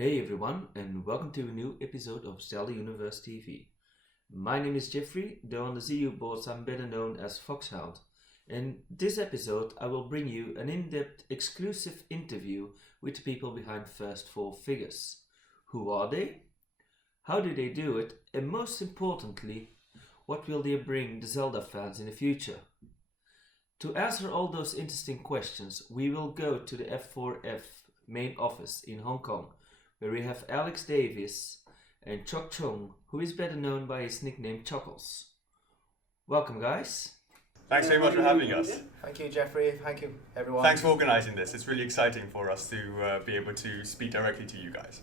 Hey everyone, and welcome to a new episode of Zelda Universe TV. My name is Jeffrey, though on the ZU boards I'm better known as Foxhound. In this episode, I will bring you an in-depth exclusive interview with the people behind First Four Figures. Who are they? How do they do it? And most importantly, what will they bring the Zelda fans in the future? To answer all those interesting questions, we will go to the F4F main office in Hong Kong, where we have Alex Davis and Cheung, who is better known by his nickname Chockles. Welcome, guys. Thanks very much for having us. Thank you, Jeffrey. Thank you, everyone. Thanks for organising this. It's really exciting for us to be able to speak directly to you guys.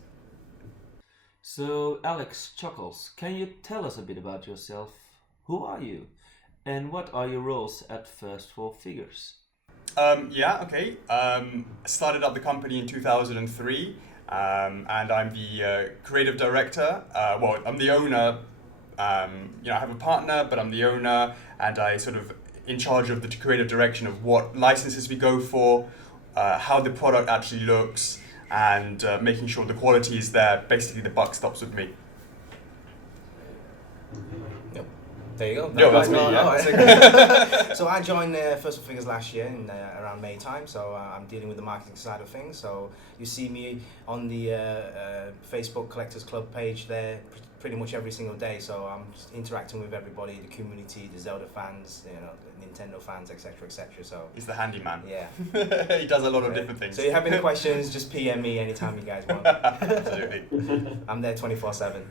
So, Alex, Chockles, can you tell us a bit about yourself? Who are you? And what are your roles at First Four Figures? Started up the company in 2003. And I'm the creative director. I'm the owner. I have a partner, but I'm the owner, and I sort of in charge of the creative direction of what licenses we go for, how the product actually looks, and making sure the quality is there. Basically, the buck stops with me. Yep. There you go. No, that's me. Yeah. So I joined First Four Figures last year in around May time. So I'm dealing with the marketing side of things. So you see me on the Facebook Collectors Club page there pretty much every single day. So I'm just interacting with everybody, the community, the Zelda fans, the Nintendo fans, etc., etc. So He's the handyman. yeah, He does a lot of different things. So if you have any questions, just PM me anytime you guys want. Absolutely. I'm there 24/7.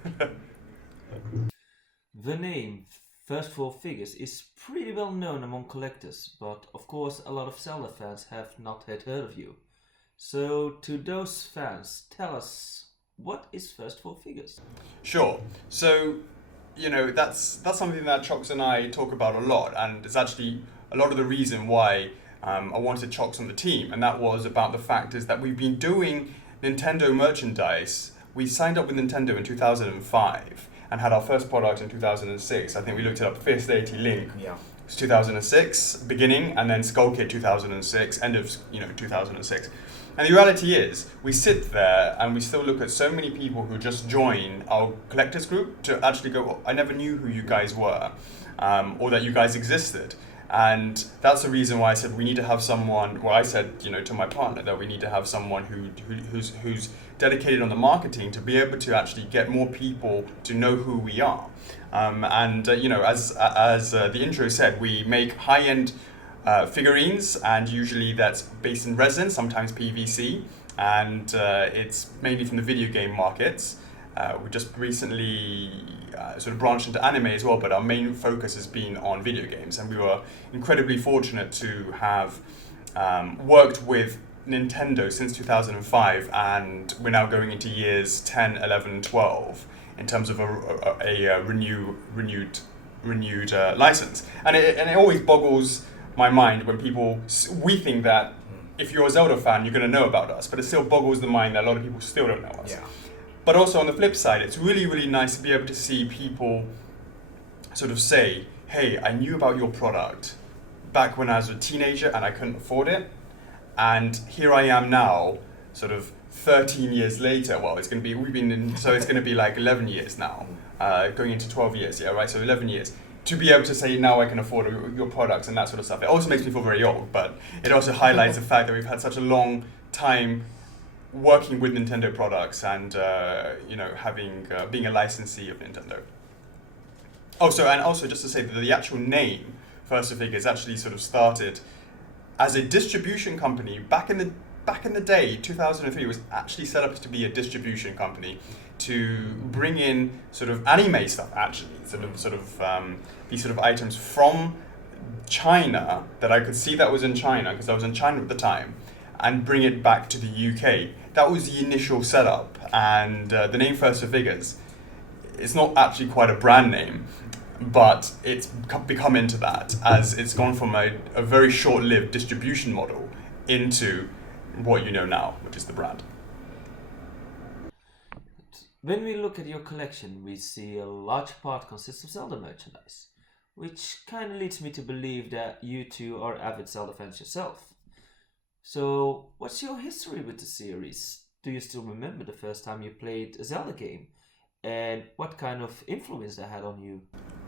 The name First Four Figures is pretty well known among collectors, but of course a lot of Zelda fans have not had heard of you. So to those fans, tell us, what is First Four Figures? Sure. So, that's something that Chocs and I talk about a lot, and it's actually a lot of the reason why I wanted Chocs on the team, and that was about the fact is that we've been doing Nintendo merchandise. We signed up with Nintendo in 2005 and had our first product in 2006. I think we looked it up, Fierce Deity Link. Yeah. It was 2006 beginning, and then Skull Kid 2006, end of 2006. And the reality is, we sit there and we still look at so many people who just join our collectors group to actually go, oh, I never knew who you guys were, or that you guys existed. And that's the reason why I said we need to have someone. Well, I said, to my partner that we need to have someone who's dedicated on the marketing to be able to actually get more people to know who we are. As the intro said, we make high-end figurines, and usually that's based in resin, sometimes PVC, and it's mainly from the video game markets. We just recently sort of branched into anime as well, but our main focus has been on video games, and we were incredibly fortunate to have worked with Nintendo since 2005, and we're now going into years 10, 11, 12 in terms of a renewed license. And it always boggles my mind when we think that if you're a Zelda fan, you're going to know about us, but it still boggles the mind that a lot of people still don't know us. Yeah. But also on the flip side, it's really, really nice to be able to see people sort of say, hey, I knew about your product back when I was a teenager and I couldn't afford it. And here I am now, sort of 13 years later. Well, it's going to be like 11 years now, going into 12 years, yeah, right? So 11 years. To be able to say, now I can afford your products and that sort of stuff. It also makes me feel very old, but it also highlights the fact that we've had such a long time working with Nintendo products and being a licensee of Nintendo. Also just to say that the actual name First Four Figures actually sort of started as a distribution company back in the day. 2003 was actually set up to be a distribution company to bring in sort of anime stuff, actually these sort of items from China that I could see that was in China because I was in China at the time, and bring it back to the UK. That was the initial setup, and the name First Four Figures, it's not actually quite a brand name, but it's become into that as it's gone from a very short-lived distribution model into what you know now, which is the brand. When we look at your collection, we see a large part consists of Zelda merchandise, which kind of leads me to believe that you two are avid Zelda fans yourself. So, what's your history with the series? do you still remember the first time you played a Zelda game? And what kind of influence that had on you?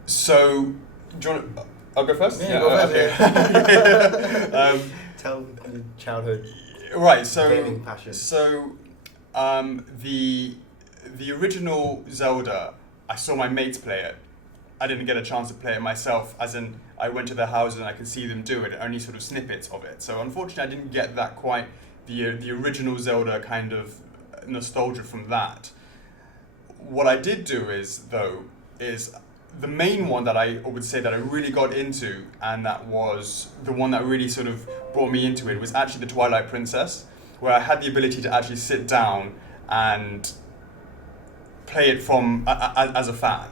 So, do you want to, I'll go first? Yeah, go first, okay. Tell childhood Right, so gaming passion. The original Zelda, I saw my mates play it. I didn't get a chance to play it myself, as in I went to their houses and I could see them do it, only sort of snippets of it. So unfortunately I didn't get that quite, the original Zelda kind of nostalgia from that. What I did do is the main one that I would say that I really got into, and that was the one that really sort of brought me into it, was actually the Twilight Princess, where I had the ability to actually sit down and play it from as a fan.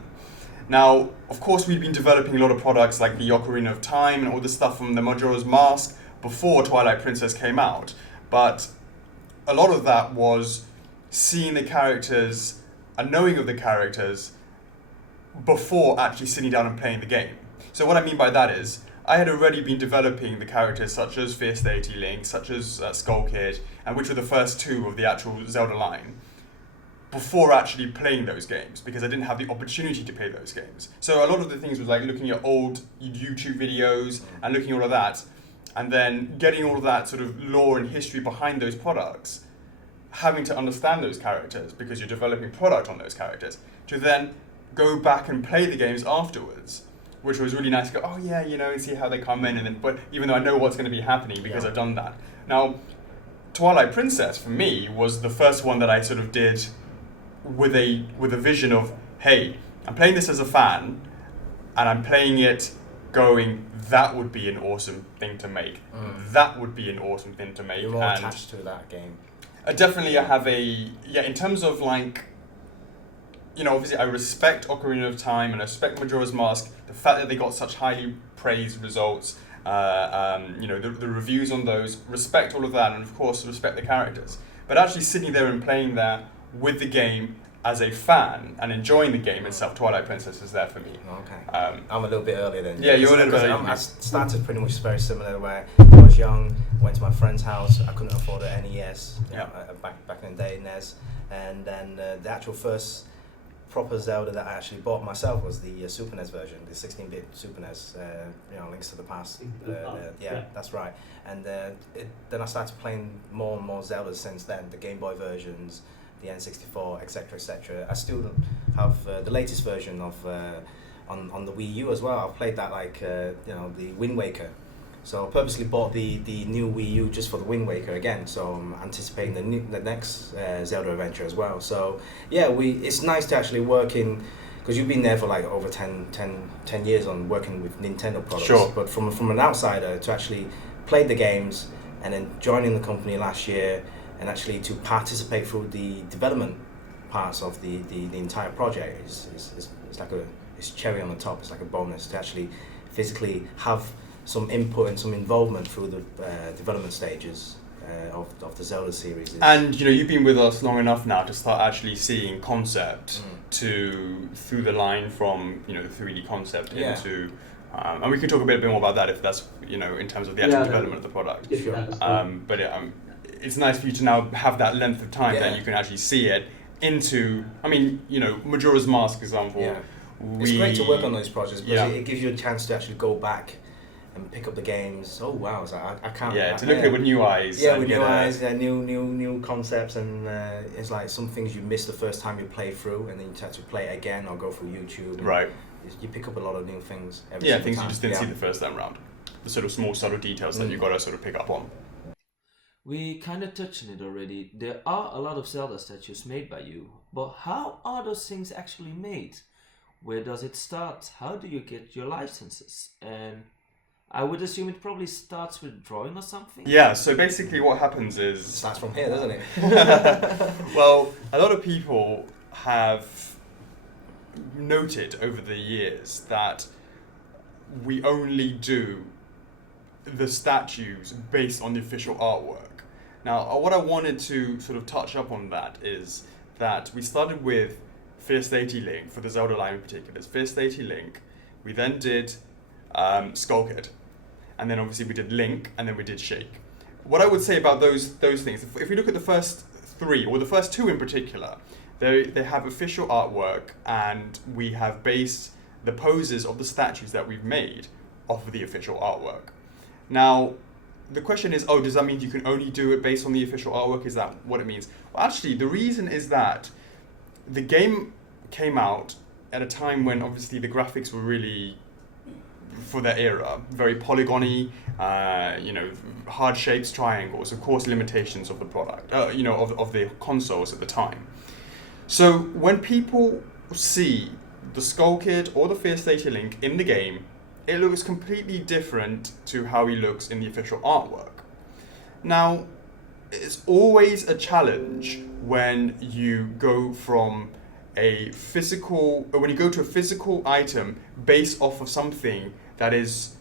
Now, of course, we'd been developing a lot of products like the Ocarina of Time and all the stuff from the Majora's Mask before Twilight Princess came out, but a lot of that was seeing the characters and knowing of the characters before actually sitting down and playing the game. So what I mean by that is, I had already been developing the characters such as Fierce Deity Link, such as Skull Kid, and which were the first two of the actual Zelda line, before actually playing those games, because I didn't have the opportunity to play those games. So a lot of the things was like looking at old YouTube videos and looking at all of that, and then getting all of that sort of lore and history behind those products, having to understand those characters because you're developing product on those characters, to then go back and play the games afterwards, which was really nice to go, oh yeah, and see how they come in, and then, but even though I know what's going to be happening because I've done that. Now, Twilight Princess for me was the first one that I sort of did with a vision of, hey, I'm playing this as a fan, and I'm playing it going, that would be an awesome thing to make. That would be an awesome thing to make. You're more attached to that game. Definitely, I have in terms of like, obviously I respect Ocarina of Time and I respect Majora's Mask, the fact that they got such highly praised results, the reviews on those, respect all of that, and of course respect the characters. But actually sitting there and playing there with the game as a fan and enjoying the game itself, Twilight Princess is there for me. Okay. I'm a little bit earlier than you. Yeah, you're a little bit earlier. I started pretty much very similar, where I was young, went to my friend's house, I couldn't afford an NES, back in the day, NES, and then the actual first proper Zelda that I actually bought myself was the Super NES version, the 16-bit Super NES, Links to the Past. That's right. And then I started playing more and more Zeldas since then, the Game Boy versions, the N64, etc., etc. I still have the latest version of on the Wii U as well. I've played that the Wind Waker. So I purposely bought the new Wii U just for the Wind Waker again. So I'm anticipating the next Zelda adventure as well. So yeah, it's nice to actually work in, because you've been there for like over 10 years on working with Nintendo products. Sure. But from an outsider to actually play the games and then joining the company last year, and actually to participate through the development parts of the entire project is like it's cherry on the top. It's like a bonus to actually physically have some input and some involvement through the development stages of the Zelda series. And you've been with us long enough now to start actually seeing concept through the line from the 3D concept into. And we can talk a bit more about that if that's in terms of the actual development of the product. Sure. It's nice for you to now have that length of time that you can actually see it into. I mean, Majora's Mask example. Yeah. It's great to work on those projects because it gives you a chance to actually go back and pick up the games. Oh wow! So I can't. Yeah, to look at it with new eyes. Yeah, with new eyes, new concepts, and it's like some things you missed the first time you play through, and then you have to play it again or go through YouTube. Right. You pick up a lot of new things. Things you just didn't see the first time round. The sort of small subtle details that you got to sort of pick up on. We kind of touched on it already. There are a lot of Zelda statues made by you, but how are those things actually made? Where does it start? How do you get your licenses? And I would assume it probably starts with drawing or something? Yeah, so basically what happens is... It starts from here, doesn't it? Well, a lot of people have noted over the years that we only do the statues based on the official artwork. Now, what I wanted to sort of touch up on that is that we started with Fierce Deity Link, for the Zelda line in particular. It's Fierce Deity Link. We then did Skull Kid. And then obviously we did Link, and then we did Shake. What I would say about those things, if we look at the first three, or the first two in particular, they have official artwork, and we have based the poses of the statues that we've made off of the official artwork. Now, the question is, does that mean you can only do it based on the official artwork? Is that what it means? Well, actually, the reason is that the game came out at a time when obviously the graphics were really, for their era, very polygony, hard shapes, triangles, of course limitations of the product, of the consoles at the time. So when people see the Skull Kid or the Fierce Lady Link in the game, it looks completely different to how he looks in the official artwork. Now, it's always a challenge when you go from when you go to a physical item based off of something that is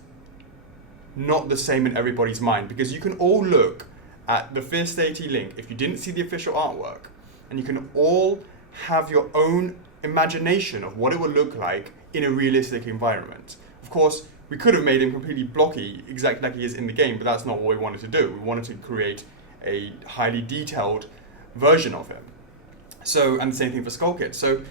not the same in everybody's mind, because you can all look at the Fierce Lady Link if you didn't see the official artwork, and you can all have your own imagination of what it would look like in a realistic environment. Of course, we could have made him completely blocky, exactly like he is in the game, but that's not what we wanted to do. We wanted to create a highly detailed version of him. So, and the same thing for Skull Kid. So,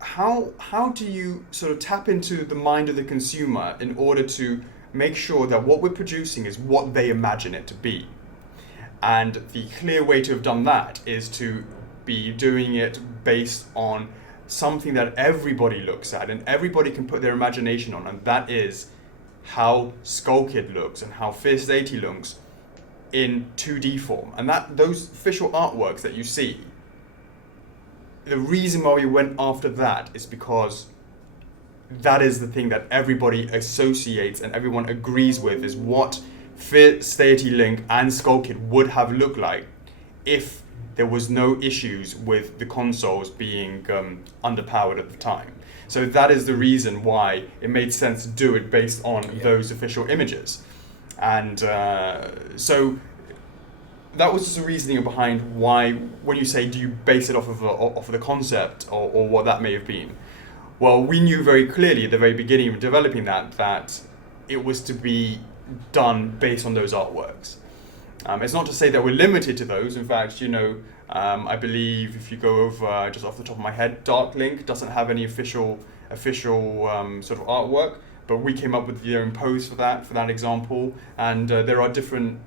how do you sort of tap into the mind of the consumer in order to make sure that what we're producing is what they imagine it to be? And the clear way to have done that is to be doing it based on something that everybody looks at and everybody can put their imagination on, and that is how Skull Kid looks and how Fierce Lady looks in 2D form. And that those official artworks that you see, the reason why we went after that is because that is the thing that everybody associates and everyone agrees with is what Fierce Lady Link and Skull Kid would have looked like if there was no issues with the consoles being underpowered at the time. So that is the reason why it made sense to do it based on those official images. And so that was just the reasoning behind why, when you say, do you base it off of the concept or what that may have been? Well, we knew very clearly at the very beginning of developing that it was to be done based on those artworks. It's not to say that we're limited to those. In fact, I believe if you go over, just off the top of my head, Dark Link doesn't have any official sort of artwork, but we came up with their own pose for that example, and there are different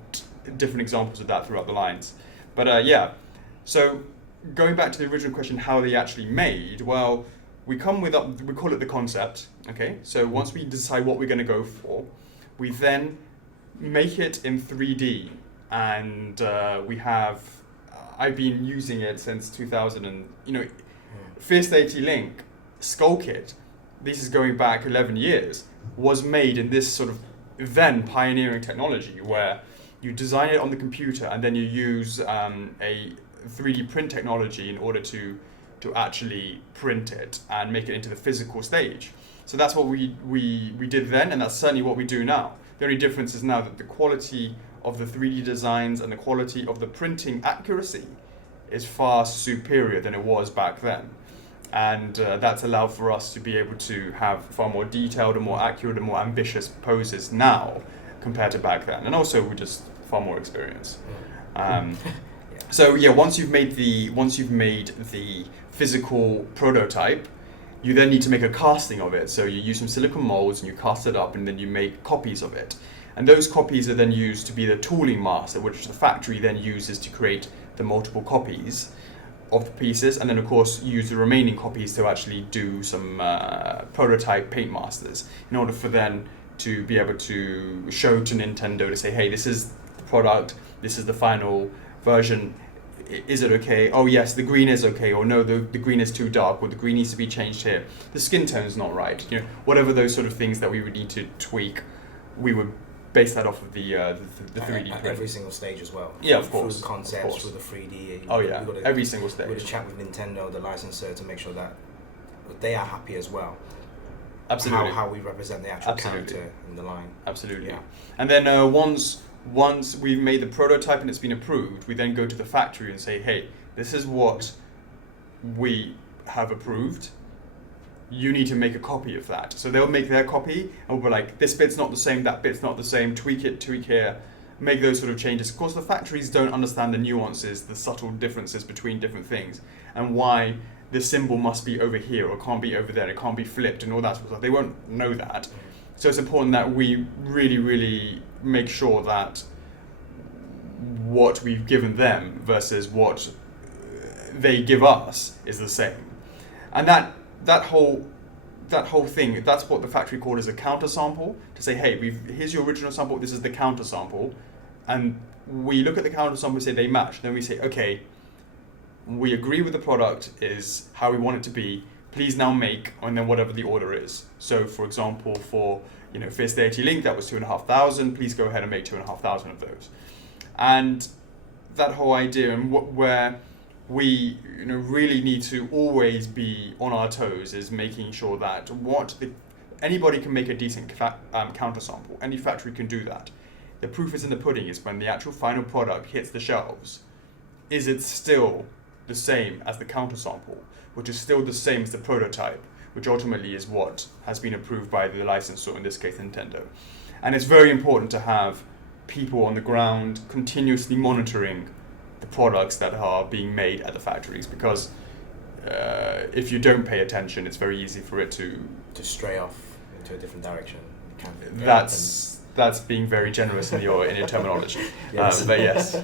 examples of that throughout the lines. But so going back to the original question, how are they actually made? Well, we call it the concept. Okay, so once we decide what we're going to go for, we then make it in 3D. And I've been using it since 2000 and, Fierce Lady Link, Skull Kid, this is going back 11 years, was made in this sort of then pioneering technology where you design it on the computer and then you use a 3D print technology in order to actually print it and make it into the physical stage. So that's what we did then, and that's certainly what we do now. The only difference is now that the quality of the 3D designs and the quality of the printing accuracy is far superior than it was back then. And that's allowed for us to be able to have far more detailed and more accurate and more ambitious poses now compared to back then. And also we're just far more experienced. So once you've made the physical prototype, you then need to make a casting of it. So you use some silicone molds and you cast it up and then you make copies of it. And those copies are then used to be the tooling master, which the factory then uses to create the multiple copies of the pieces, and then of course use the remaining copies to actually do some prototype paint masters in order for them to be able to show to Nintendo to say, hey, this is the product, this is the final version, is it okay? Oh yes, the green is okay, or no, the green is too dark, or the green needs to be changed here, the skin tone is not right. Whatever those sort of things that we would need to tweak, we would base that off of the 3D print. Every single stage as well. Yeah, of course. Through the concepts, through the 3D. Every single stage. We've got to chat with Nintendo, the licensor, to make sure that they are happy as well. Absolutely. How we represent the actual character in the line. Absolutely. Yeah. And then once we've made the prototype and it's been approved, we then go to the factory and say, hey, this is what we have approved. You need to make a copy of that. So they'll make their copy and we'll be like, this bit's not the same, that bit's not the same, tweak here. make those sort of changes. Of course, the factories don't understand the nuances, the subtle differences between different things, and why the symbol must be over here or can't be over there, it can't be flipped and all that sort of stuff. They won't know that. So it's important that we really, really make sure that what we've given them versus what they give us is the same. And that whole thing, that's what the factory called as a counter sample, to say, hey, here's your original sample, this is the counter sample, and we look at the counter sample and say they match. Then we say, okay, we agree with the product is how we want it to be, please now make, and then whatever the order is. So for example, for Fierce Deity Link, that was 2,500, please go ahead and make 2,500 of those. And that whole idea, and where we really need to always be on our toes, is making sure that anybody can make a decent counter sample. Any factory can do that. The proof is in the pudding, is when the actual final product hits the shelves, is it still the same as the counter sample, which is still the same as the prototype, which ultimately is what has been approved by the licensor, in this case Nintendo. And it's very important to have people on the ground continuously monitoring the products that are being made at the factories, because if you don't pay attention, it's very easy for it to stray off into a different direction. That's being very generous in your terminology. Yes. But yes,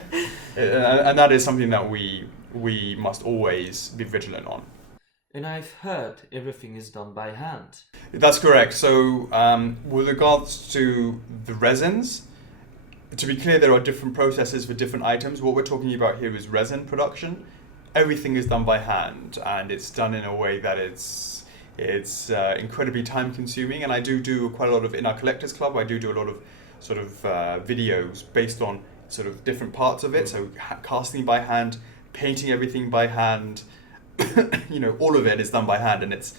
and that is something that we must always be vigilant on. And I've heard everything is done by hand. That's correct. So with regards to the resins, to be clear, there are different processes for different items. What we're talking about here is resin production. Everything is done by hand, and it's done in a way that it's incredibly time consuming. And I do quite a lot of, in our collectors club, I do a lot of sort of videos based on sort of different parts of it. So casting by hand, painting everything by hand, all of it is done by hand. And it's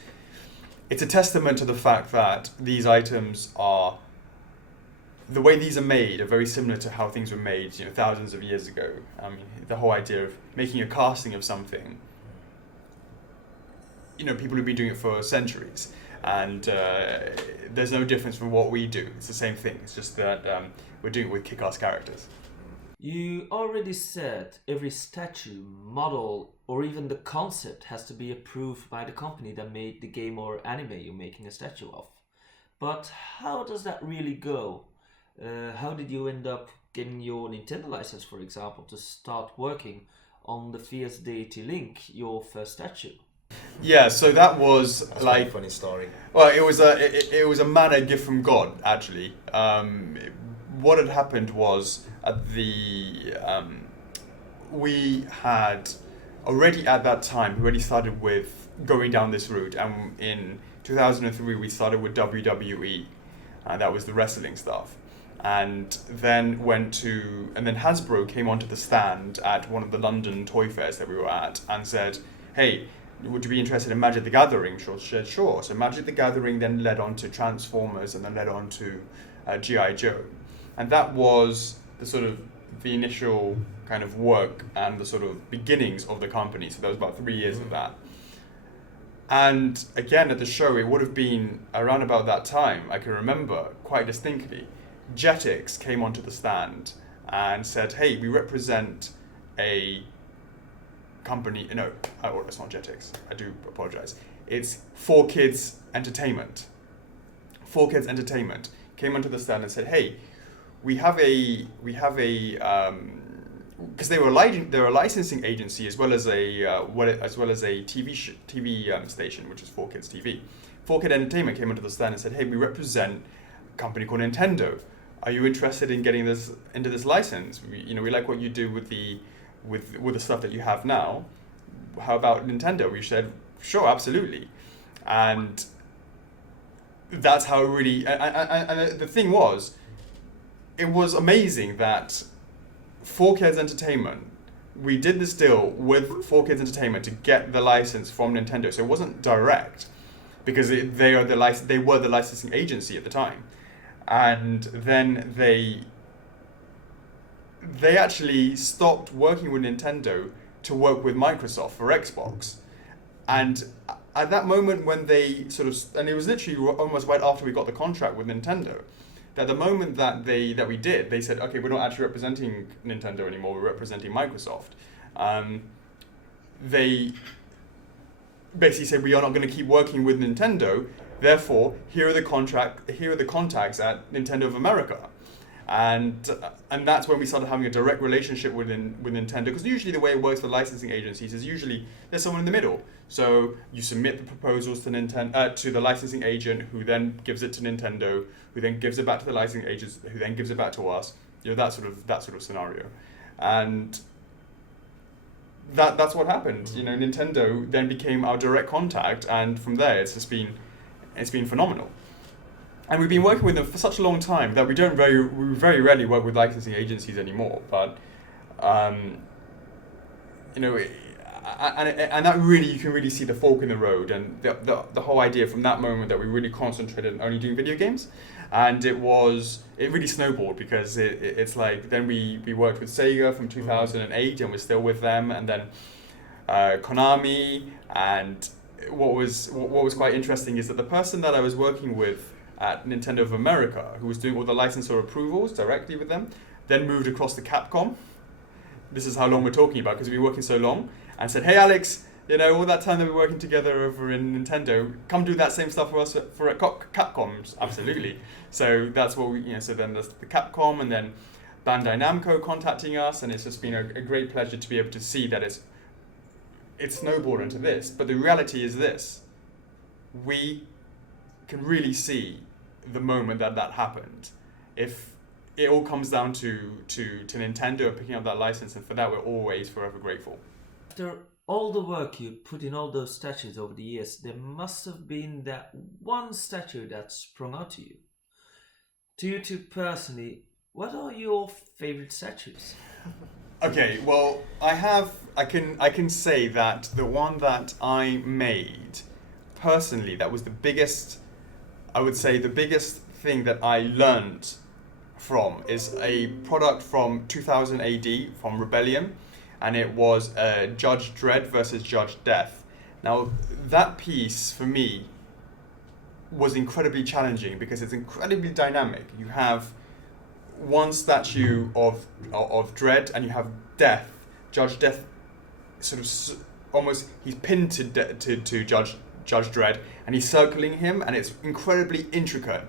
a testament to the fact that these items are, the way these are made are very similar to how things were made, thousands of years ago. I mean, the whole idea of making a casting of something, people have been doing it for centuries, and there's no difference from what we do. It's the same thing. It's just that we're doing it with kick-ass characters. You already said every statue, model, or even the concept has to be approved by the company that made the game or anime you're making a statue of. But how does that really go? How did you end up getting your Nintendo license, for example, to start working on the Fierce Deity Link, your first statue? Yeah, so that was That's like a funny story. Well, it was a manna gift from God, actually. What had happened was we had already started with going down this route, and in 2003 we started with WWE, and that was the wrestling stuff. And then Hasbro came onto the stand at one of the London toy fairs that we were at and said, hey, would you be interested in Magic the Gathering? Sure. So Magic the Gathering then led on to Transformers, and then led on to G.I. Joe. And that was the initial kind of work and the sort of beginnings of the company. So that was about 3 years of that. And again, at the show, it would have been around about that time, I can remember quite distinctly, Jetix came onto the stand and said, hey, we represent a company, no, it's not Jetix, I do apologize. It's 4Kids Entertainment. 4Kids Entertainment came onto the stand and said, hey, we have a because they were a licensing agency as well as a TV station, which is 4Kids TV. 4Kids Entertainment came onto the stand and said, hey, we represent a company called Nintendo. Are you interested in getting into this license? We like what you do with the stuff that you have now. How about Nintendo? We said, sure, absolutely. And that's how it really, and the thing was, it was amazing that 4Kids Entertainment, we did this deal with 4Kids Entertainment to get the license from Nintendo. So it wasn't direct, because they were the licensing agency at the time. And then they actually stopped working with Nintendo to work with Microsoft for Xbox. And at that moment when they and it was literally almost right after we got the contract with Nintendo, that the moment that we did, they said, okay, we're not actually representing Nintendo anymore, we're representing Microsoft. They basically said, we are not going to keep working with Nintendo, therefore here are the contacts at Nintendo of America. And that's when we started having a direct relationship with Nintendo, because usually the way it works for licensing agencies is usually there's someone in the middle. So you submit the proposals to to the licensing agent, who then gives it to Nintendo, who then gives it back to the licensing agents, who then gives it back to us. That sort of scenario, and that's what happened. Nintendo then became our direct contact, and from there it's been phenomenal. And we've been working with them for such a long time that we very rarely work with licensing agencies anymore. But and that really, you can really see the fork in the road, and the whole idea from that moment that we really concentrated on only doing video games, and it really snowballed, because it's like then we worked with Sega from 2008 and we're still with them, and then Konami, and what was quite interesting is that the person that I was working with at Nintendo of America, who was doing all the licensor approvals directly with them, then moved across to Capcom. This is how long we're talking about, because we've been working so long, and said, hey Alex, all that time that we're working together over in Nintendo, come do that same stuff for us for Capcom. Absolutely. So that's what so then there's the Capcom, and then Bandai Namco contacting us, and it's just been a great pleasure to be able to see that it's snowballed into this. But the reality is this: we can really see the moment that happened. If it all comes down to Nintendo and picking up that license, and for that we're always forever grateful. After all the work you put in all those statues over the years, there must have been that one statue that sprung out to you. To you two personally, what are your favorite statues? Okay, well, I can say that the one that I made personally, that was the biggest, I would say the biggest thing that I learned from, is a product from 2000 AD from Rebellion, and it was Judge Dredd versus Judge Death. Now, that piece for me was incredibly challenging because it's incredibly dynamic. You have one statue of Dredd, and you have Death. Judge Death sort of almost, he's pinned to Judge Dredd, and he's circling him, and it's incredibly intricate.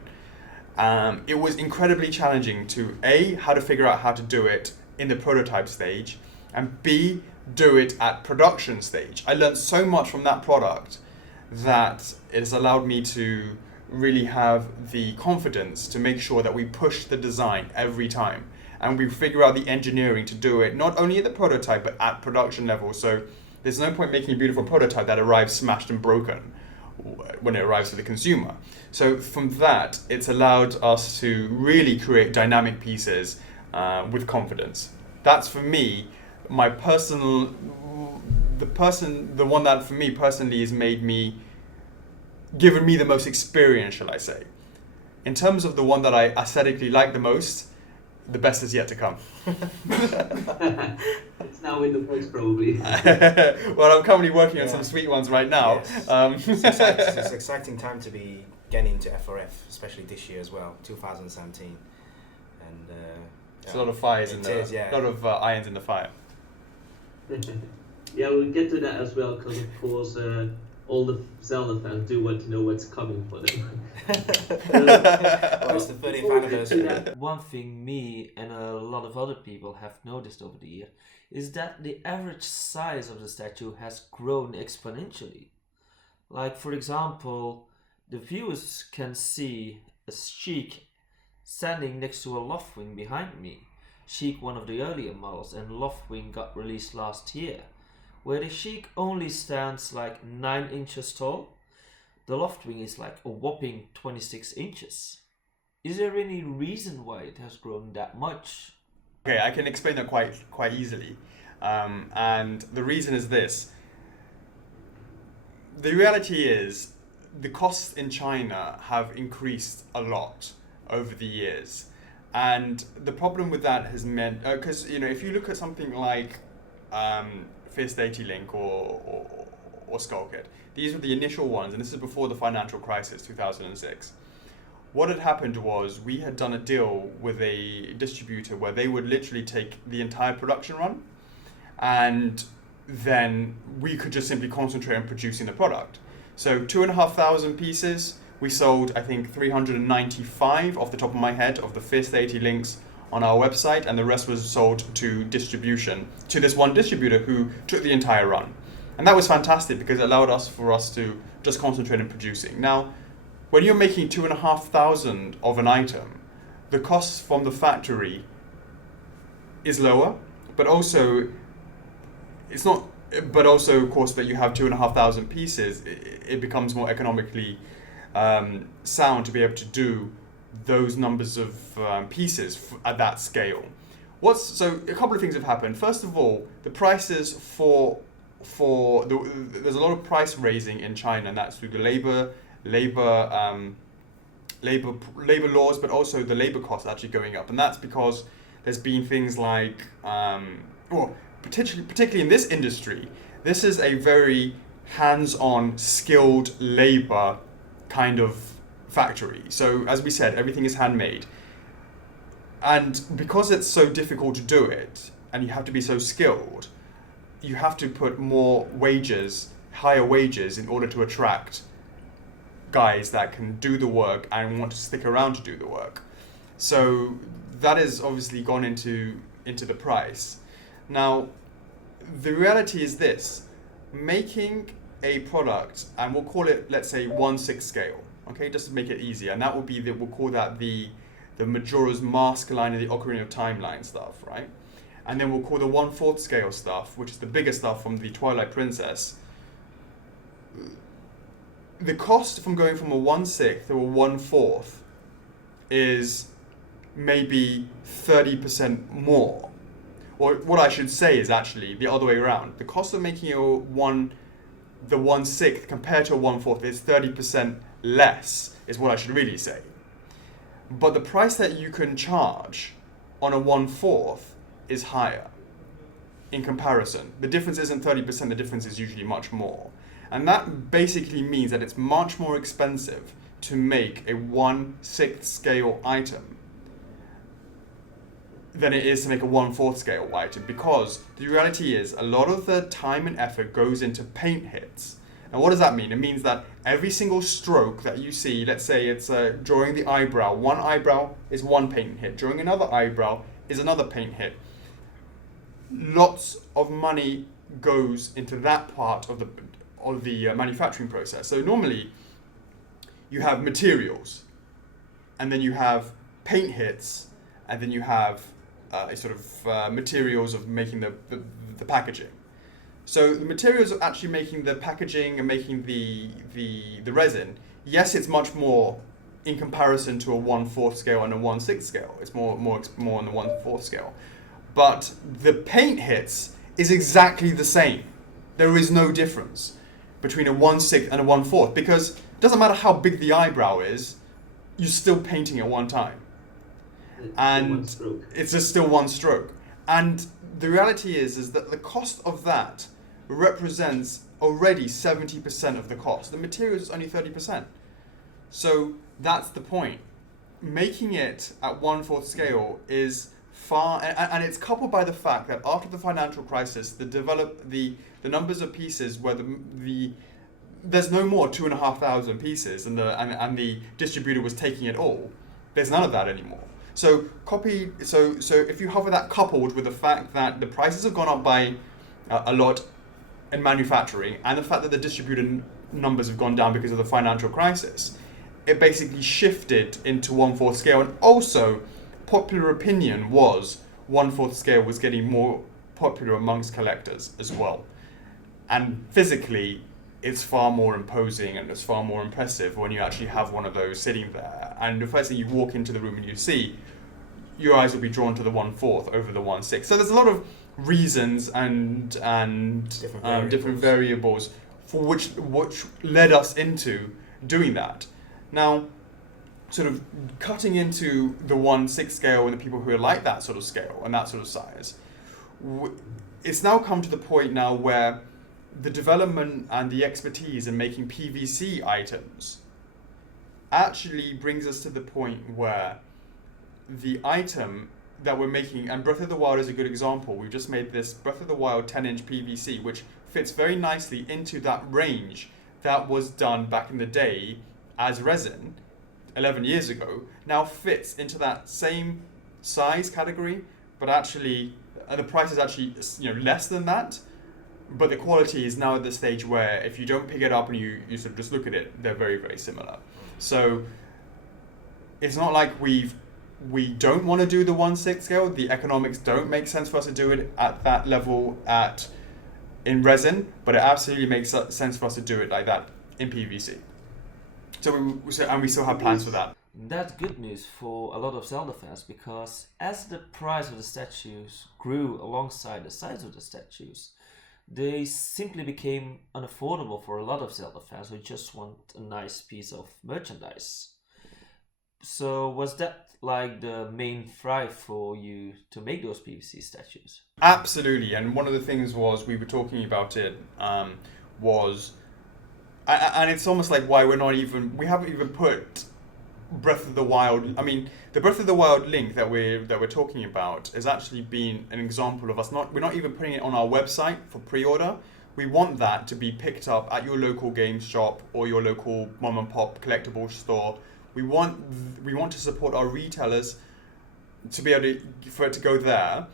It was incredibly challenging to A, how to figure out how to do it in the prototype stage, and B, do it at production stage. I learned so much from that product that it has allowed me to really have the confidence to make sure that we push the design every time, and we figure out the engineering to do it not only at the prototype but at production level. So there's no point making a beautiful prototype that arrives smashed and broken when it arrives to the consumer. So from that, it's allowed us to really create dynamic pieces with confidence. That's for me, my personal, the one that for me personally has given me the most experience, shall I say. In terms of the one that I aesthetically like the most, the best is yet to come. It's now in the books, probably. Well, I'm currently working on some sweet ones right now. Yes. It's an exciting time to be getting into FRF, especially this year as well, 2017. And it's a lot of fires a lot of irons in the fire. Yeah, we'll get to that as well, because of course all the Zelda fans do want to know what's coming for them. Well, it's the 30th anniversary. One thing me and a lot of other people have noticed over the year is that the average size of the statue has grown exponentially. Like, for example, the viewers can see a Sheik standing next to a Loftwing behind me. Sheik, one of the earlier models, and Loftwing got released last year, where the Sheik only stands like 9 inches tall. The Loftwing is like a whopping 26 inches. Is there any reason why it has grown that much? Okay, I can explain that quite easily. And the reason is this. The reality is the costs in China have increased a lot over the years. And the problem with that has meant, because if you look at something like Fierce Deity Link or Skull Kid, these were the initial ones, and this is before the financial crisis, 2006. what had happened was we had done a deal with a distributor where they would literally take the entire production run, and then we could just simply concentrate on producing the product. So 2,500 pieces, we sold I think 395 off the top of my head of the first 80 links on our website, and the rest was sold to distribution, to this one distributor who took the entire run. And that was fantastic because it allowed for us to just concentrate on producing. Now, when you're making 2,500 of an item, the cost from the factory is lower, but also it's not. But also, of course, that you have 2,500 pieces, it becomes more economically sound to be able to do those numbers of pieces at that scale. So a couple of things have happened. First of all, the prices there's a lot of price raising in China, and that's through the labor laws, but also the labor costs actually going up, and that's because there's been things like particularly in this industry, this is a very hands-on, skilled labor kind of factory. So as we said, everything is handmade, and because it's so difficult to do it, and you have to be so skilled, you have to put more wages, higher wages, in order to attract guys that can do the work and want to stick around to do the work. So that has obviously gone into the price. Now, the reality is this: making a product, and we'll call it, let's say, 1/6 scale, okay, just to make it easier, and that will be we'll call that the Majora's Mask line and the Ocarina of Time line stuff, right? And then we'll call the 1/4 scale stuff, which is the bigger stuff from the Twilight Princess. The cost from going from a 1/6 to a 1/4 is maybe 30% more. Or what I should say is actually the other way around. The cost of making the 1/6 compared to a 1/4 is 30% less, is what I should really say. But the price that you can charge on a 1/4 is higher in comparison. The difference isn't 30%, the difference is usually much more. And that basically means that it's much more expensive to make a 1/6 scale item than it is to make a 1/4 scale item, because the reality is a lot of the time and effort goes into paint hits. And what does that mean? It means that every single stroke that you see, let's say it's drawing the eyebrow, one eyebrow is one paint hit, drawing another eyebrow is another paint hit. Lots of money goes into that part of the manufacturing process. So normally you have materials, and then you have paint hits, and then you have a sort of materials of making the packaging. So the materials of actually making the packaging and making the resin, yes, it's much more in comparison to a 1/4 scale and a 1/6 scale. It's more on the 1/4 scale. But the paint hits is exactly the same. There is no difference between a 1/6 and a 1/4, because it doesn't matter how big the eyebrow is, you're still painting at one time. And it's just still one stroke. And the reality is that the cost of that represents already 70% of the cost. The materials is only 30%. So that's the point. Making it at 1/4 scale is far, and it's coupled by the fact that after the financial crisis, the numbers of pieces where there's no more 2,500 pieces, and the distributor was taking it all. There's none of that anymore. So if you have that coupled with the fact that the prices have gone up by a lot in manufacturing, and the fact that the distributor numbers have gone down because of the financial crisis, it basically shifted into 1/4 scale. And also, popular opinion was 1/4 scale was getting more popular amongst collectors as well. And physically, it's far more imposing and it's far more impressive when you actually have one of those sitting there. And the first thing you walk into the room and you see, your eyes will be drawn to the 1/4 over the 1/6. So there's a lot of reasons and different variables for which led us into doing that. Now, sort of cutting into the 1/6 scale and the people who are like that sort of scale and that sort of size, it's now come to the point now where the development and the expertise in making PVC items actually brings us to the point where the item that we're making, and Breath of the Wild is a good example. We've just made this Breath of the Wild 10-inch PVC, which fits very nicely into that range that was done back in the day as resin 11 years ago, now fits into that same size category, but actually the price is actually less than that, but the quality is now at the stage where if you don't pick it up and you sort of just look at it, they're very, very similar. So it's not like we don't want to do the 1/6 scale. The economics don't make sense for us to do it at that level in resin, but it absolutely makes sense for us to do it like that in PVC. So we still have plans for that. That's good news for a lot of Zelda fans, because as the price of the statues grew alongside the size of the statues, they simply became unaffordable for a lot of Zelda fans who just want a nice piece of merchandise. So was that like the main drive for you to make those PVC statues? Absolutely, and one of the things was we were talking about it was, and it's almost like why we haven't even put Breath of the Wild. I mean, the Breath of the Wild link that we're talking about has actually been an example of us we're not even putting it on our website for pre-order. We want that to be picked up at your local game shop or your local mom and pop collectible store. We want to support our retailers to be able for it to go there.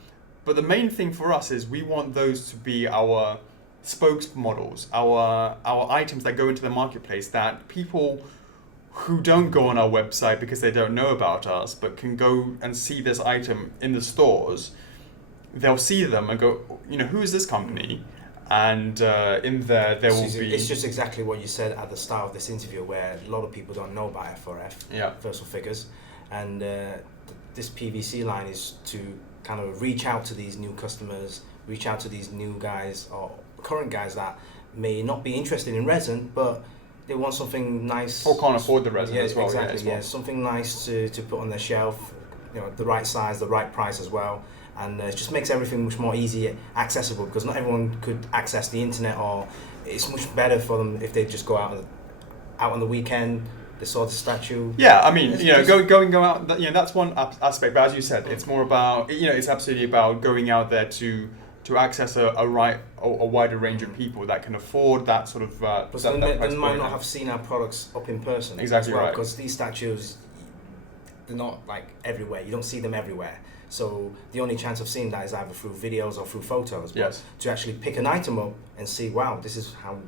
But the main thing for us is we want those to be our spokesmodels, our items that go into the marketplace, that people who don't go on our website because they don't know about us, but can go and see this item in the stores, they'll see them and go, who is this company? And in there will be... It's just exactly what you said at the start of this interview, where a lot of people don't know about F4F, Versal Figures. And this PVC line is to kind of reach out to these new customers, reach out to these new guys or current guys that may not be interested in resin, but they want something nice. Or can't afford the resin as well. Exactly, something nice to put on their shelf, the right size, the right price as well. And it just makes everything much more easy accessible, because not everyone could access the internet, or it's much better for them if they just go out on the weekend. They saw the statue. Yeah, I mean, go out. That's one aspect. But as you said, it's more about it's absolutely about going out there to access a wider range of people that can afford that sort of. Plus, they might not have seen our products up in person. Exactly as well, right. Because these statues, they're not like everywhere. You don't see them everywhere. So the only chance of seeing that is either through videos or through photos. But yes. To actually pick an item up and see, wow, this is how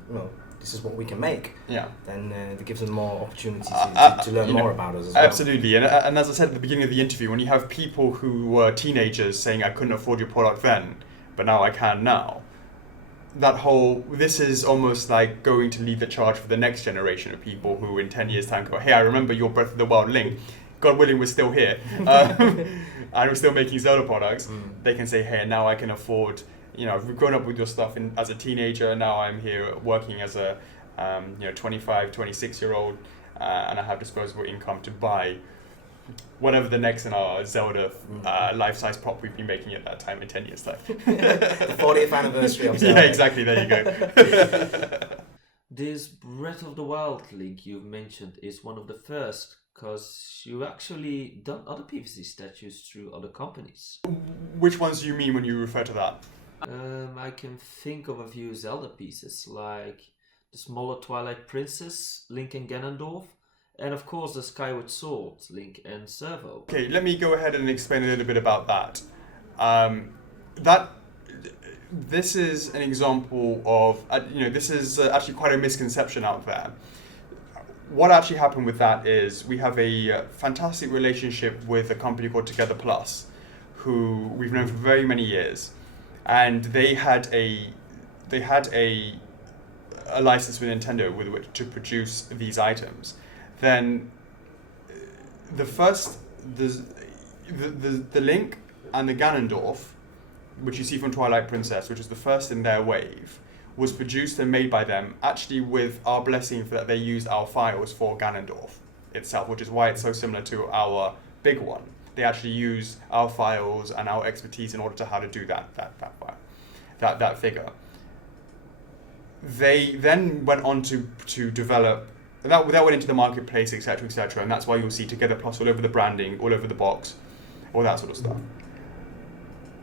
this is what we can make. Yeah. Then it gives them more opportunity to learn more about us as well. Absolutely, and as I said at the beginning of the interview, when you have people who were teenagers saying, "I couldn't afford your product then, but now I can now," this is almost like going to lead the charge for the next generation of people who in 10 years' time go, "Hey, I remember your Breath of the Wild link. God willing, we're still here." And we're still making Zelda products. They can say, "Hey, now I can afford, I've grown up with your stuff as a teenager. Now I'm here working as a 25, 26-year-old, and I have disposable income to buy whatever the next in our Zelda life-size prop we've been making at that time in 10 years' time." The 40th anniversary of Zelda. Yeah, exactly. There you go. This Breath of the Wild link you've mentioned is one of the first, because you actually done other PVC statues through other companies. Which ones do you mean when you refer to that? I can think of a few Zelda pieces, like the smaller Twilight Princess, Link and Ganondorf, and of course the Skyward Sword, Link and Servo. Okay, let me go ahead and explain a little bit about that. This is an example of, this is actually quite a misconception out there. What actually happened with that is we have a fantastic relationship with a company called Together Plus, who we've known for very many years, and they had a license with Nintendo with which to produce these items. Then the Link and the Ganondorf, which you see from Twilight Princess, which is the first in their wave, was produced and made by them, actually with our blessing for that they used our files for Ganondorf itself, which is why it's so similar to our big one. They actually used our files and our expertise in order to how to do that figure. They then went on to develop that went into the marketplace, etc., and that's why you'll see Together Plus all over the branding, all over the box, all that sort of stuff.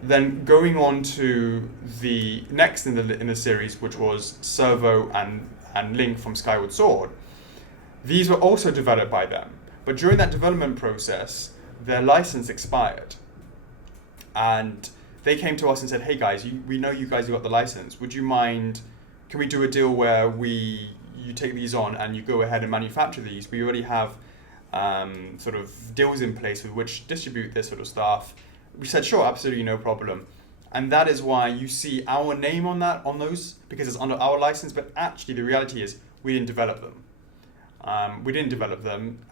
Then going on to the next in the series, which was Servo and Link from Skyward Sword. These were also developed by them, but during that development process, their license expired, and they came to us and said, "Hey guys, we know you guys have got the license. Would you mind? Can we do a deal where you take these on and you go ahead and manufacture these? We already have sort of deals in place with which distribute this sort of stuff." We said, "Sure, absolutely, no problem." And that is why you see our name on those, because it's under our license. But actually, the reality is we didn't develop them.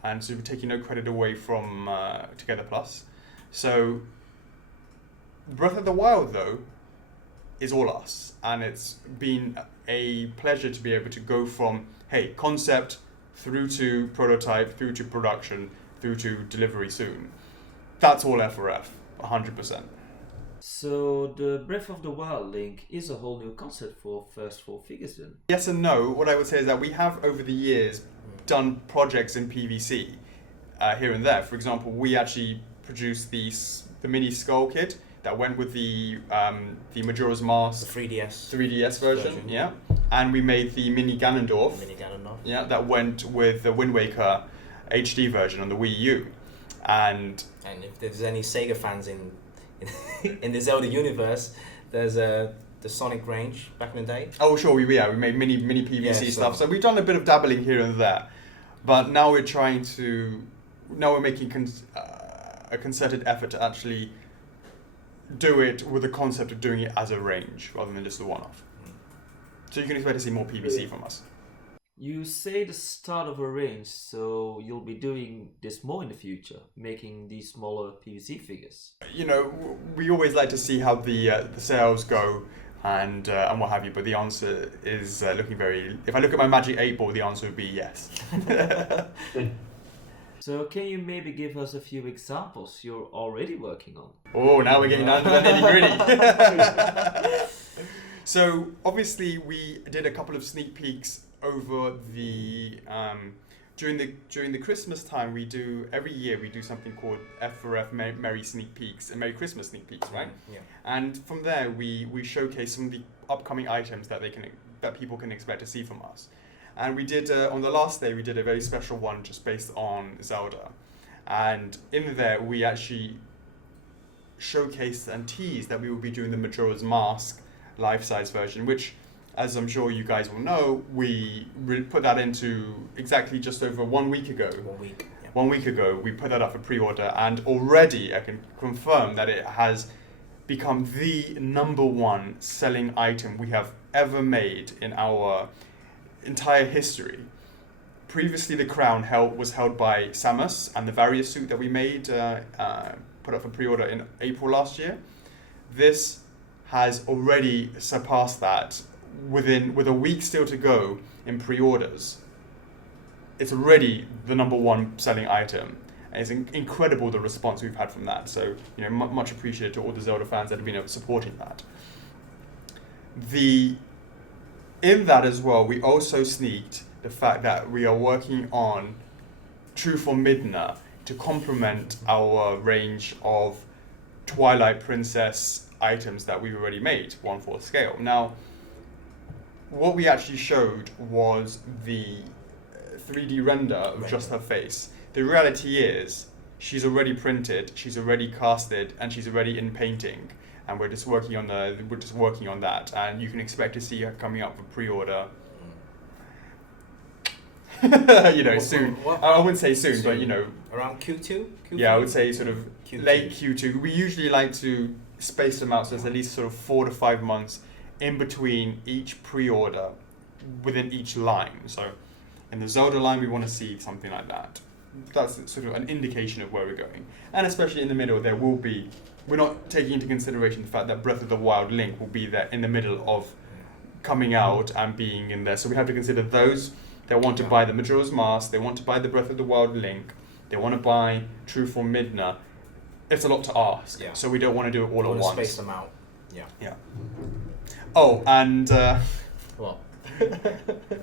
And so we're taking no credit away from Together Plus. So Breath of the Wild, though, is all us, and it's been a pleasure to be able to go from concept through to prototype, through to production, through to delivery soon. That's all FRF, 100%. So the Breath of the Wild link is a whole new concept for first 4 figures then? Yes and no. What I would say is that we have over the years done projects in PVC here and there. For example, we actually produced the mini skull kit that went with the Majora's Mask, The 3DS version, yeah. And we made the mini Ganondorf, yeah, that went with the Wind Waker HD version on the Wii U. And if there's any Sega fans in the Zelda Universe, there's the Sonic range back in the day. Oh sure, we made mini PVC stuff. So we've done a bit of dabbling here and there, but now we're making a concerted effort to actually do it with the concept of doing it as a range rather than just a one-off. So you can expect to see more PVC from us. You say the start of a range, so you'll be doing this more in the future, making these smaller PVC figures. You know, we always like to see how the sales go and what have you, but the answer is looking very... If I look at my Magic 8 ball, the answer would be yes. So can you maybe give us a few examples you're already working on? Oh, now we're getting down to the nitty-gritty. So obviously we did a couple of sneak peeks over the during the Christmas time. Every year we do something called F4F Merry Sneak Peeks and Merry Christmas Sneak Peeks, right? Yeah. And from there we showcase some of the upcoming items that people can expect to see from us. And we did on the last day we did a very special one just based on Zelda, and in there we actually showcased and teased that we will be doing the Majora's Mask life-size version, which, as I'm sure you guys will know, we put that into exactly just over 1 week ago. 1 week. Yeah. 1 week ago, we put that up for pre-order, and already I can confirm that it has become the #1 selling item we have ever made in our entire history. Previously, the crown was held by Samus, and the Varia suit that we made, put up for pre-order in April last year. This has already surpassed that with a week still to go in pre-orders. It's already the #1 selling item, and it's incredible the response we've had from that. So, you know, much appreciated to all the Zelda fans that have been supporting that. In that as well, we also sneaked the fact that we are working on True for Midna to complement our range of Twilight Princess items that we've already made, 1/4 scale. Now, what we actually showed was the 3D render of just her face. The reality is, she's already printed, she's already casted, and she's already in painting. And we're just working on that, and you can expect to see her coming up for pre-order. Soon. I wouldn't say soon, but around Q2. Yeah, I would say sort of Q2. late Q2. We usually like to space them out so there's at least sort of 4 to 5 months in between each pre-order within each line. So in the Zelda line, we want to see something like that. That's sort of an indication of where we're going. And especially in the middle, we're not taking into consideration the fact that Breath of the Wild Link will be there in the middle of coming out and being in there. So we have to consider those that want to buy the Majora's Mask, they want to buy the Breath of the Wild Link, they want to buy True for Midna. It's a lot to ask, so we don't want to do it all at once. Space them out. Yeah. Oh, and what?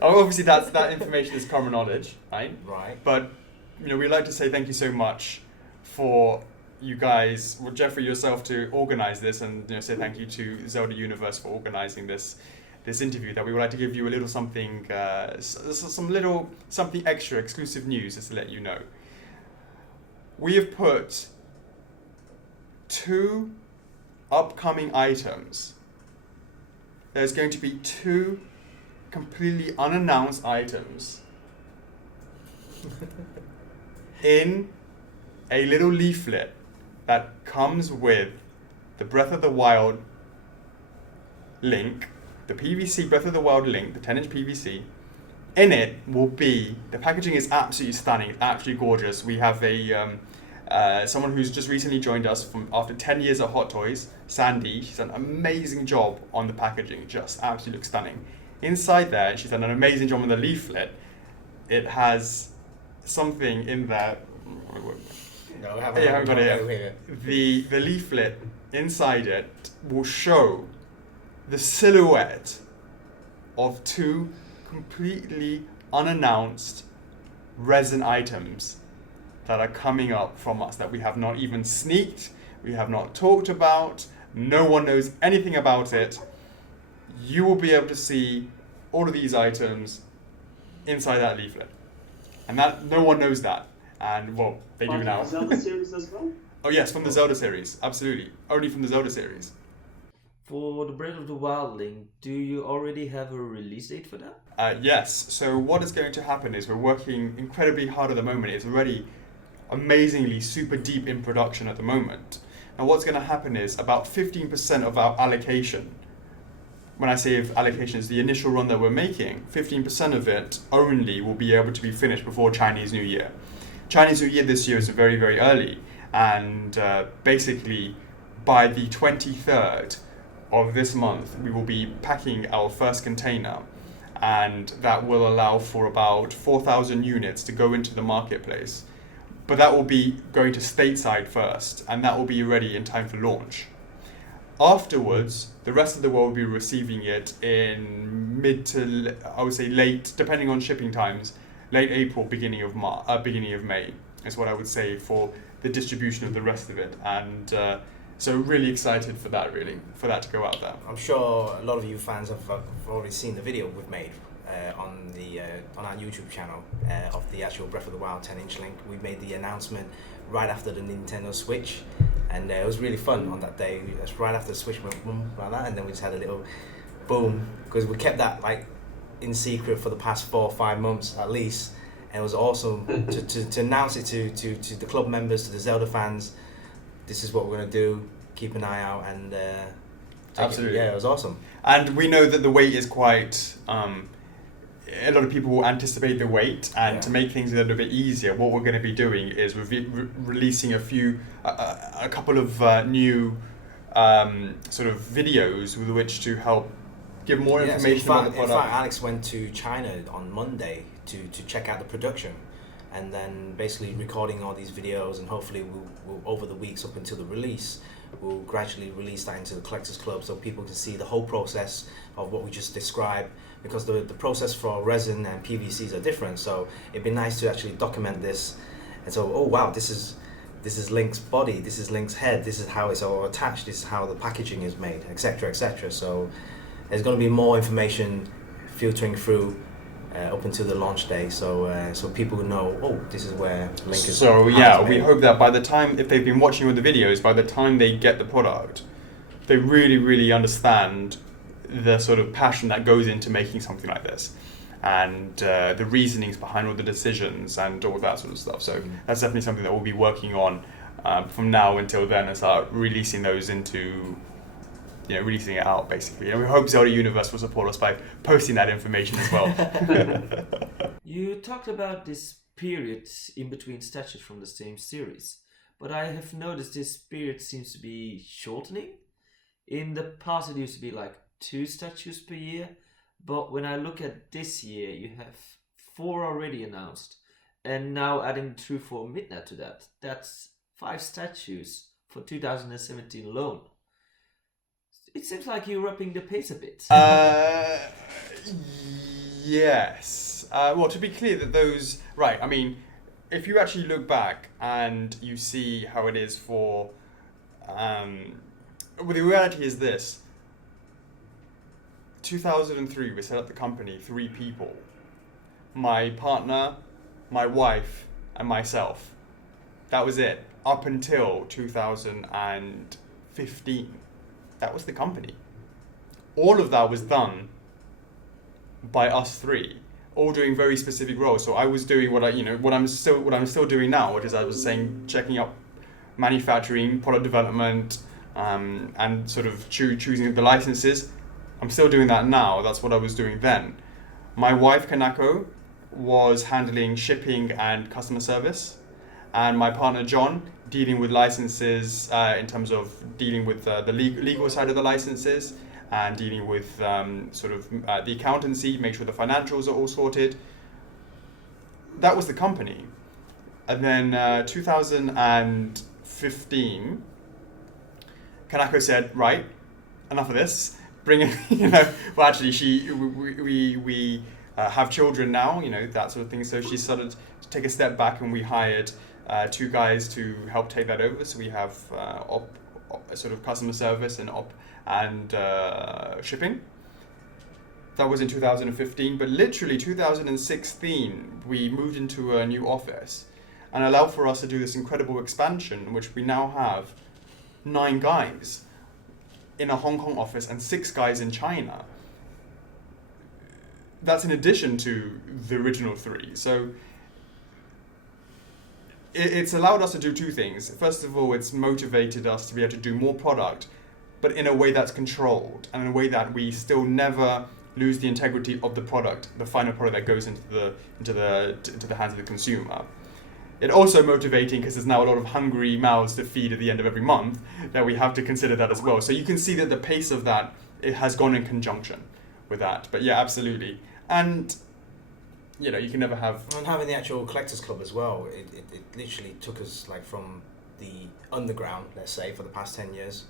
Obviously, that information is common knowledge, right? Right. But we'd like to say thank you so much for you guys, well, Jeffrey yourself, to organize this, and say thank you to Zelda Universe for organizing this interview. That we would like to give you a little something, something extra, exclusive news, just to let you know. We have put 2 upcoming items. There's going to be 2 completely unannounced items in a little leaflet that comes with the Breath of the Wild link, the PVC Breath of the Wild link, the 10-inch PVC. In it will be, the packaging is absolutely stunning, absolutely gorgeous. We have someone who's just recently joined us from after 10 years at Hot Toys, Sandy. She's done an amazing job on the packaging, just absolutely looks stunning. Inside there, she's done an amazing job on the leaflet. It has something in there. No, I haven't got it here. The leaflet inside it will show the silhouette of 2 completely unannounced resin items that are coming up from us, that we have not even sneaked, we have not talked about, no one knows anything about it. You will be able to see all of these items inside that leaflet. And that no one knows that. And well, they do now. The Zelda series as well? Oh yes, from the Zelda series, absolutely. Only from the Zelda series. For the Breath of the Wild link, do you already have a release date for that? Yes, so what is going to happen is we're working incredibly hard at the moment. It's already amazingly super deep in production at the moment. Now what's going to happen is about 15% of our allocation, when I say allocation, is the initial run that we're making, 15% of it only will be able to be finished before Chinese New Year. Chinese New Year this year is very, very early, and basically by the 23rd of this month we will be packing our first container, and that will allow for about 4,000 units to go into the marketplace. But that will be going to stateside first, and that will be ready in time for launch. Afterwards, the rest of the world will be receiving it in mid to, I would say late, depending on shipping times, late April, beginning of May is what I would say for the distribution of the rest of it. And so really excited for that, for that to go out there. I'm sure a lot of you fans have already seen the video we've made on our YouTube channel of the actual Breath of the Wild 10-inch link. We made the announcement right after the Nintendo Switch, and it was really fun on that day. That's right after the Switch went boom like that, and then we just had a little boom, because we kept that like in secret for the past 4 or 5 months at least, and it was awesome to announce it to the club members, to the Zelda fans. This is what we're going to do, keep an eye out, and absolutely. It was awesome. And we know that the wait is quite, a lot of people will anticipate the wait, and to make things a little bit easier, what we're going to be doing is releasing a couple of new sort of videos with which to help give more information about the product. In fact, Alex went to China on Monday to check out the production, and then basically recording all these videos, and hopefully we'll over the weeks up until the release, we'll gradually release that into the Collectors Club so people can see the whole process of what we just described, because the process for resin and PVCs are different. So it'd be nice to actually document this, and so, oh wow, this is Link's body, this is Link's head, this is how it's all attached, this is how the packaging is made, etc., etc. So there's going to be more information filtering through up until the launch day, so people know, oh, this is where Link is. So yeah, we hope that by the time, if they've been watching all the videos, by the time they get the product, they really, really understand the sort of passion that goes into making something like this, and the reasonings behind all the decisions and all that sort of stuff. So that's definitely something that we'll be working on from now until then, and start releasing those into, releasing it out basically. And we hope Zelda Universe will support us by posting that information as well. You talked about this period in between statues from the same series, but I have noticed this period seems to be shortening. In the past it used to be like 2 statues per year, but when I look at this year, you have 4 already announced, and now adding True for Midnight to that, that's 5 statues for 2017 alone. It seems like you're upping the pace a bit. Yes. Well, to be clear, that those right. I mean, if you actually look back and you see how it is for, well, the reality is this. 2003, we set up the company, 3 people. My partner, my wife, and myself. That was it. Up until 2015. That was the company. All of that was done by us 3, all doing very specific roles. So I was doing what I'm still doing now, which is, I was saying, checking up manufacturing, product development, and sort of choosing the licenses. I'm still doing that now. That's what I was doing then. My wife, Kanako, was handling shipping and customer service, and my partner, John, dealing with licenses in terms of dealing with the legal side of the licenses and dealing with the accountancy, make sure the financials are all sorted. That was the company. And then 2015, Kanako said, right, enough of this. Bring in, well, actually, we have children now, that sort of thing. So she started to take a step back, and we hired 2 guys to help take that over. So we have sort of customer service and shipping. That was in 2015, but literally 2016, we moved into a new office and allowed for us to do this incredible expansion, in which we now have 9 guys in a Hong Kong office and 6 guys in China. That's in addition to the original 3. So it's allowed us to do 2 things. First of all, it's motivated us to be able to do more product, but in a way that's controlled, and in a way that we still never lose the integrity of the product, the final product that goes into the hands of the consumer. It's also motivating because there's now a lot of hungry mouths to feed at the end of every month, that we have to consider that as well. So you can see that the pace of that, it has gone in conjunction with that. But yeah, absolutely. And you can never have... And having the actual collectors club as well, it literally took us from the underground, let's say, for the past 10 years,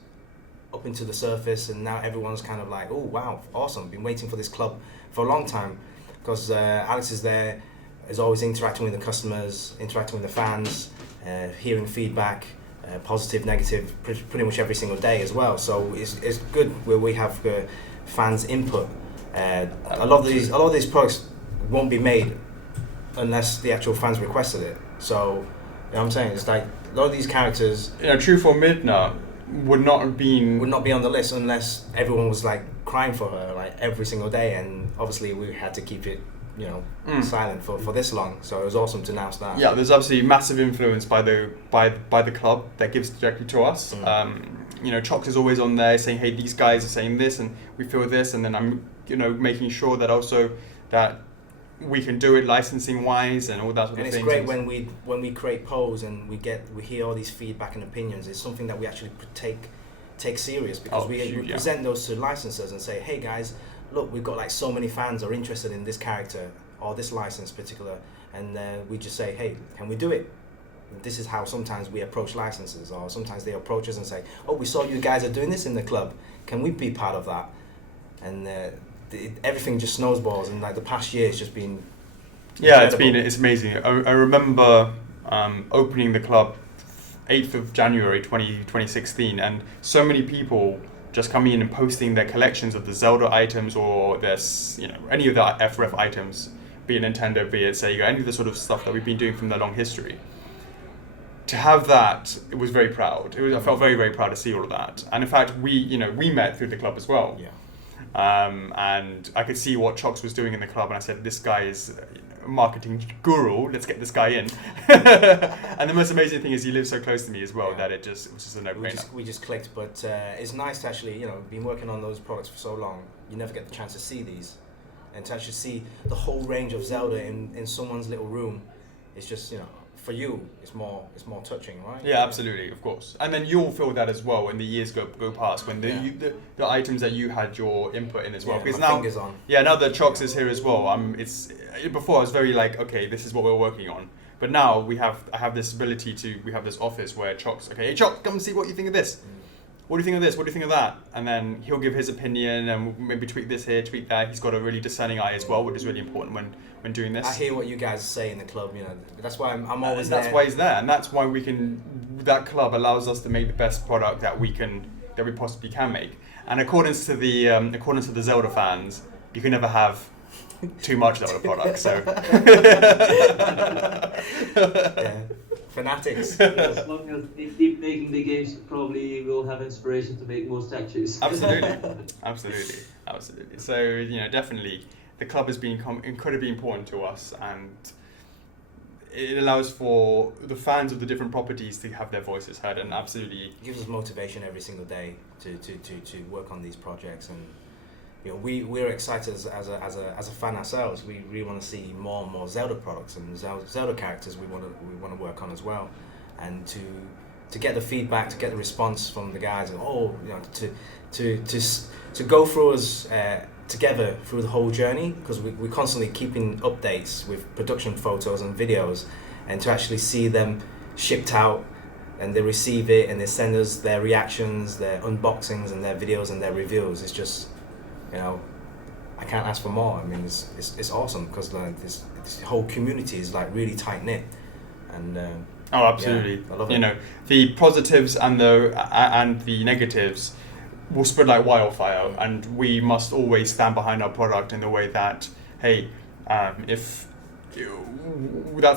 up into the surface, and now everyone's kind of like, oh wow, awesome, been waiting for this club for a long time, because Alex is there, is always interacting with the customers, interacting with the fans, hearing feedback, positive, negative, pretty much every single day as well. So it's good where we have fans' input. A lot of these products won't be made unless the actual fans requested it. So, you know what I'm saying? It's like a lot of these characters... True for Midna would not have been... Would not be on the list unless everyone was crying for her every single day, and obviously we had to keep it silent for this long. So it was awesome to announce that. Yeah, there's absolutely massive influence by the club that gives directly to us. Chockles is always on there saying, hey, these guys are saying this and we feel this, and then I'm making sure that also that we can do it licensing wise and all that sort of thing. And it's great when we create polls and we hear all these feedback and opinions. It's something that we actually take serious, because we present those to licensors and say, hey guys, look, we've got so many fans are interested in this character or this license particular, and we just say, hey, can we do it? This is how sometimes we approach licenses, or sometimes they approach us and say, oh, we saw you guys are doing this in the club, can we be part of that? And everything just snowballs, and the past year has just been incredible. It's amazing. I remember opening the club 8th of January 2016, and so many people just coming in and posting their collections of the Zelda items, or their any of the FRF items, be it Nintendo, be it Sega, any of the sort of stuff that we've been doing from the long history. To have that, it was very proud. I felt very, very proud to see all of that. And in fact, we met through the club as well. Yeah. And I could see what Chockles was doing in the club, and I said, this guy is a marketing guru, let's get this guy in. And the most amazing thing is he lives so close to me as well, that it was just a no-brainer. We just clicked, but it's nice to actually, been working on those products for so long, you never get the chance to see these. And to actually see the whole range of Zelda in someone's little room, it's just, for you, it's more touching, right? Yeah, absolutely, of course. And then you'll feel that as well when the years go past, when the items that you had your input in as well. Because now, now that Chockles is here as well, before I was very okay, this is what we're working on. But now I have this ability we have this office where Chockles, okay, hey Chockles, come and see what you think of this. what do you think of this? What do you think of that? And then he'll give his opinion and maybe tweak this here, tweak that. He's got a really discerning eye as well, which is really important when doing this. I hear what you guys say in the club, you know. That's why I'm always and that's there. why he's there, and that's why that club allows us to make the best product that we possibly can make. And according to the Zelda fans, you can never have too much Zelda product. So Yeah. Fanatics. As long as they keep making the games, probably will have inspiration to make more statues. Absolutely. So, you know, definitely the club has become incredibly important to us, and it allows for the fans of the different properties to have their voices heard, and absolutely It gives us motivation every single day to work on these projects. And you know, we're excited as a fan ourselves. We really want to see more and more Zelda products and Zelda characters. We want to work on as well, and to get the feedback, to get the response from the guys, and you know, to go through us together through the whole journey, because we're constantly keeping updates with production photos and videos, and to actually see them shipped out, and they receive it and they send us their reactions, their unboxings and their videos and their reviews. It's just, you know, I can't ask for more. I mean, it's awesome, because like this whole community is like really tight knit, and oh, absolutely. Yeah, I love it. You know, the positives and the negatives will spread like wildfire, and we must always stand behind our product in the way that, hey, that's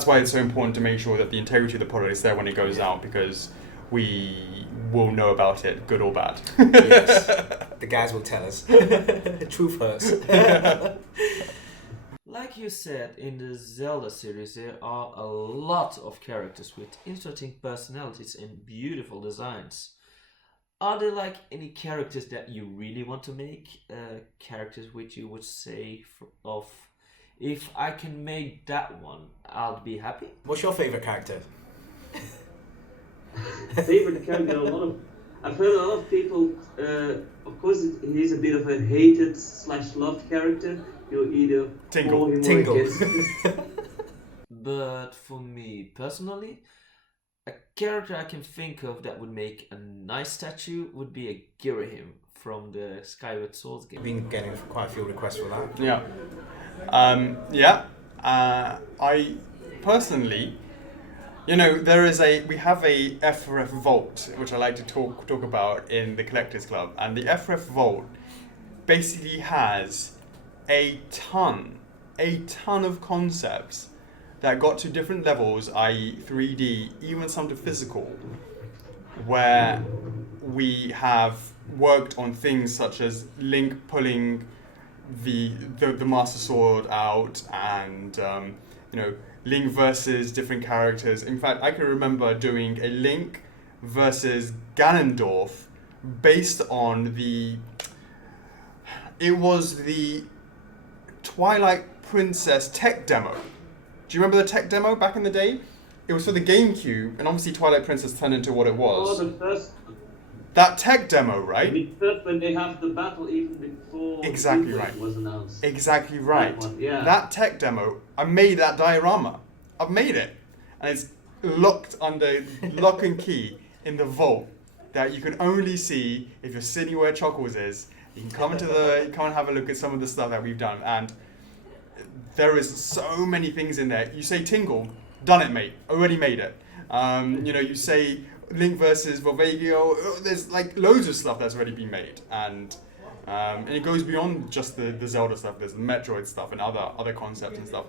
why it's so important to make sure that the integrity of the product is there when it goes out, because we will know about it, good or bad. Yes, the guys will tell us. Truth hurts. Like you said, in the Zelda series there are a lot of characters with interesting personalities and beautiful designs. Are there like any characters that you really want to make? Characters which you would say if I can make that one, I'll be happy? What's your favourite character? Favorite character, I've heard a lot of people, of course he's a bit of a hated / loved character. You're either Tingle. for him Tingle. or against him. But for me personally, a character I can think of that would make a nice statue would be a Girahim from the Skyward Sword game. Been getting quite a few requests for that. Yeah. I personally, you know, we have a FRF Vault, which I like to talk about in the Collectors Club, and the FRF Vault basically has a ton of concepts that got to different levels, i.e. 3D, even some to physical, where we have worked on things such as Link pulling the Master Sword out, and you know, Link versus different characters. In fact, I can remember doing a Link versus Ganondorf based on the Twilight Princess tech demo. Do you remember the tech demo back in the day? It was for the GameCube, and obviously Twilight Princess turned into what it was. Oh, the first. That tech demo, right? I mean, first when they have the battle even before Exactly the right. was announced. Exactly right. That one, yeah. That tech demo, I made that diorama. I've made it, and it's locked under lock and key in the vault that you can only see if you're sitting where Chockles is. You can come and have a look at some of the stuff that we've done, and there is so many things in there. You say Tingle, done it, mate. Already made it. You know, you say Link versus Volvagio, there's like loads of stuff that's already been made, and it goes beyond just the Zelda stuff. There's the Metroid stuff and other concepts and stuff.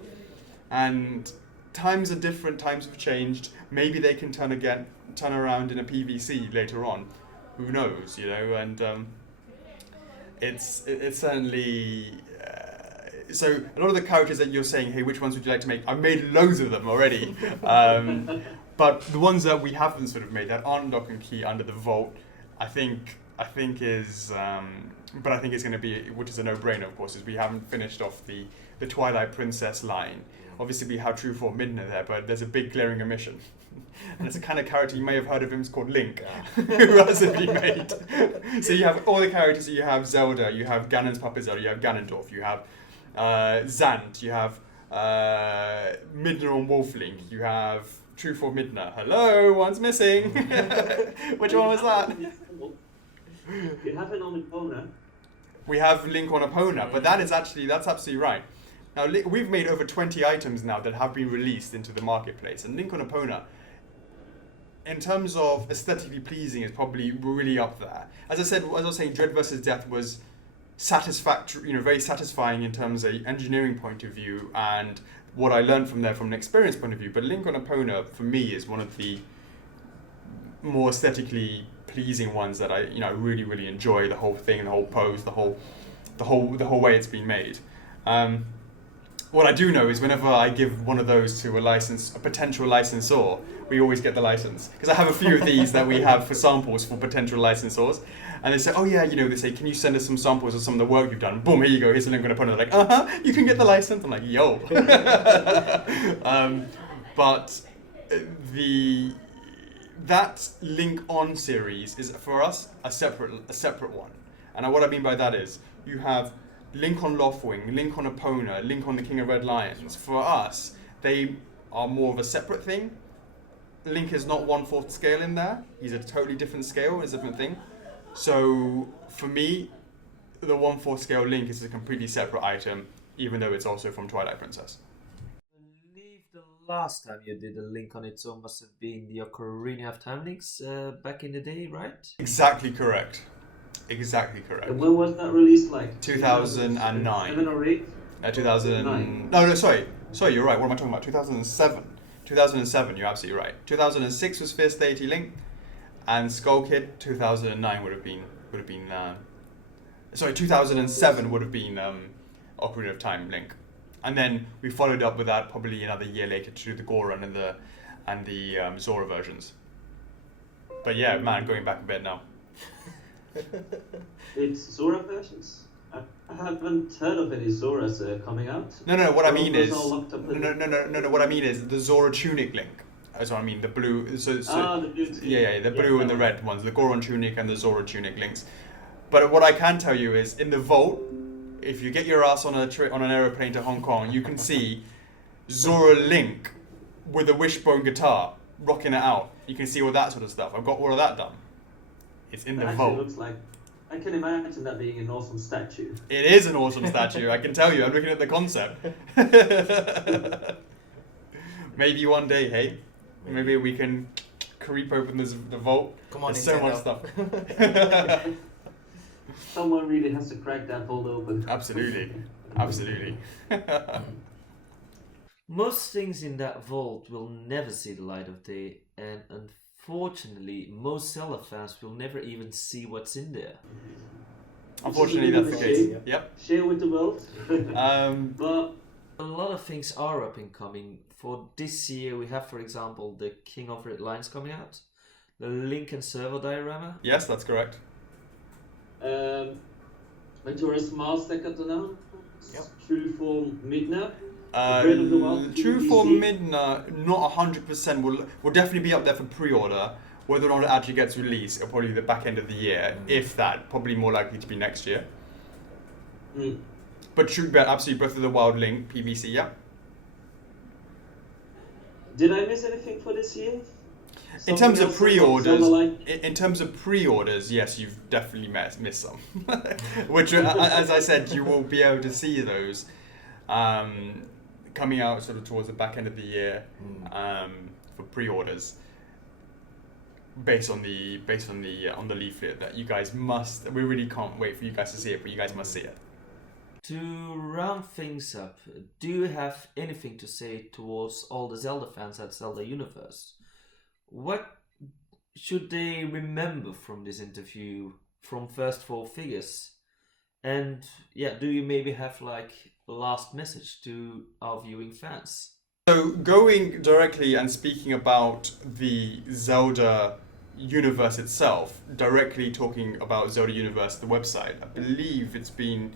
And times are different. Times have changed. Maybe they can turn around in a PVC later on. Who knows? You know, and it's certainly. So a lot of the characters that you're saying, hey, which ones would you like to make? I've made loads of them already. But the ones that we haven't sort of made that aren't lock and key under the vault, I think is, but I think it's going to be, which is a no-brainer, of course, is we haven't finished off the Twilight Princess line. Obviously, we have True Form Midna there, but there's a big glaring omission. And it's a kind of character, you may have heard of him, it's called Link, who hasn't been made. So you have all the characters, you have Zelda, you have Ganon's puppet Zelda, you have Ganondorf, you have Zant, you have Midna and Wolflink, you have True for Midna. Hello, one's missing. Which one was that? You have it on Epona. We have Link on Epona, but that's absolutely right. Now, we've made over 20 items now that have been released into the marketplace, and Link on Epona, in terms of aesthetically pleasing, is probably really up there. As I was saying, Dread vs. Death was satisfactory, very satisfying in terms of engineering point of view and what I learned from there from an experience point of view. But Link on Epona, for me, is one of the more aesthetically pleasing ones that I really, really enjoy. The whole thing, the whole pose, the whole way it's been made. What I do know is whenever I give one of those to a potential licensor, we always get the license. Because I have a few of these that we have for samples for potential licensors. And they say, oh yeah, they say, can you send us some samples of some of the work you've done? Boom, here you go, here's a link on Epona. They're like, you can get the license. I'm like, yo. But that Link On series is, for us, a separate one. And what I mean by that is, you have Link on Loftwing, Link on Epona, Link on the King of Red Lions. For us, they are more of a separate thing. Link is not 1/4 scale in there. He's a totally different scale, it's a different thing. So, for me, the 1/4 scale Link is a completely separate item, even though it's also from Twilight Princess. I believe the last time you did a Link on its own must have been the Ocarina of Time links back in the day, right? Exactly correct. And when was that released? Like 2009. 7 or 8? 2009. No, sorry, you're right. What am I talking about? 2007. 2007, you're absolutely right. 2006 was Fierce Deity Link, and Skull Kid 2009 would have been 2007 would have been Ocarina of Time Link, and then we followed up with that probably another year later to do the Goron and the Zora versions. But yeah, man, going back a bit now. It's Zora versions? I haven't heard of any Zoras coming out. No. What I mean is no. What I mean is the Zora Tunic Link. That's what I mean. The blue. So the blue. The blue and the red ones. The Goron Tunic and the Zora Tunic links. But what I can tell you is, in the vault, if you get your ass on an aeroplane to Hong Kong, you can see Zora Link with a wishbone guitar rocking it out. You can see all that sort of stuff. I've got all of that done. It's in the vault. Looks like, I can imagine that being an awesome statue. It is an awesome statue, I can tell you. I'm looking at the concept. Maybe one day, hey? Maybe we can creep open the vault. Come on, there's so much Nintendo. stuff. Someone really has to crack that vault open. Absolutely. Most things in that vault will never see the light of day, and unfortunately, most Zelda fans will never even see what's in there. Unfortunately, that's the case. Yep. Share with the world. But a lot of things are up and coming. For this year, we have, for example, the King of Red Lions coming out, the Link and Servo diorama. Yes, that's correct. Majora's Mask Decathlon. Yep. True Form Midna. True for Midna, not 100%. Will definitely be up there for pre-order. Whether or not it actually gets released, it'll probably be the back end of the year, if that. Probably more likely to be next year. But true, but absolutely, Breath of the Wild Link, PVC, yeah. Did I miss anything for this year? In terms of pre-orders, like? in terms of pre-orders, yes, you've definitely missed some. Which, as I said, you will be able to see those coming out sort of towards the back end of the year for pre-orders, based on the leaflet that you guys must. We really can't wait for you guys to see it, but you guys must see it. To round things up, do you have anything to say towards all the Zelda fans at Zelda Universe? What should they remember from this interview, from first four figures? And yeah, do you maybe have like a last message to our viewing fans? So going directly and speaking about the Zelda Universe itself, directly talking about Zelda Universe, the website, I believe it's been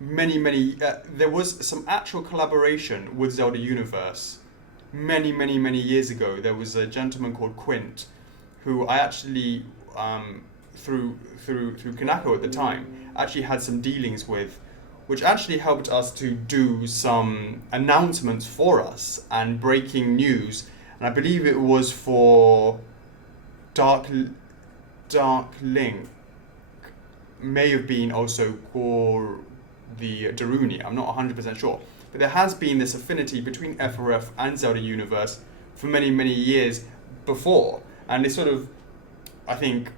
many there was some actual collaboration with Zelda Universe many years ago. There was a gentleman called Quint who I actually through Kanako at the time actually had some dealings with, which actually helped us to do some announcements for us and breaking news. And I believe it was for Dark Link. may have been also core the Daruni. I'm not 100% sure. But there has been this affinity between FRF and Zelda Universe for many, many years before. And it sort of, I think,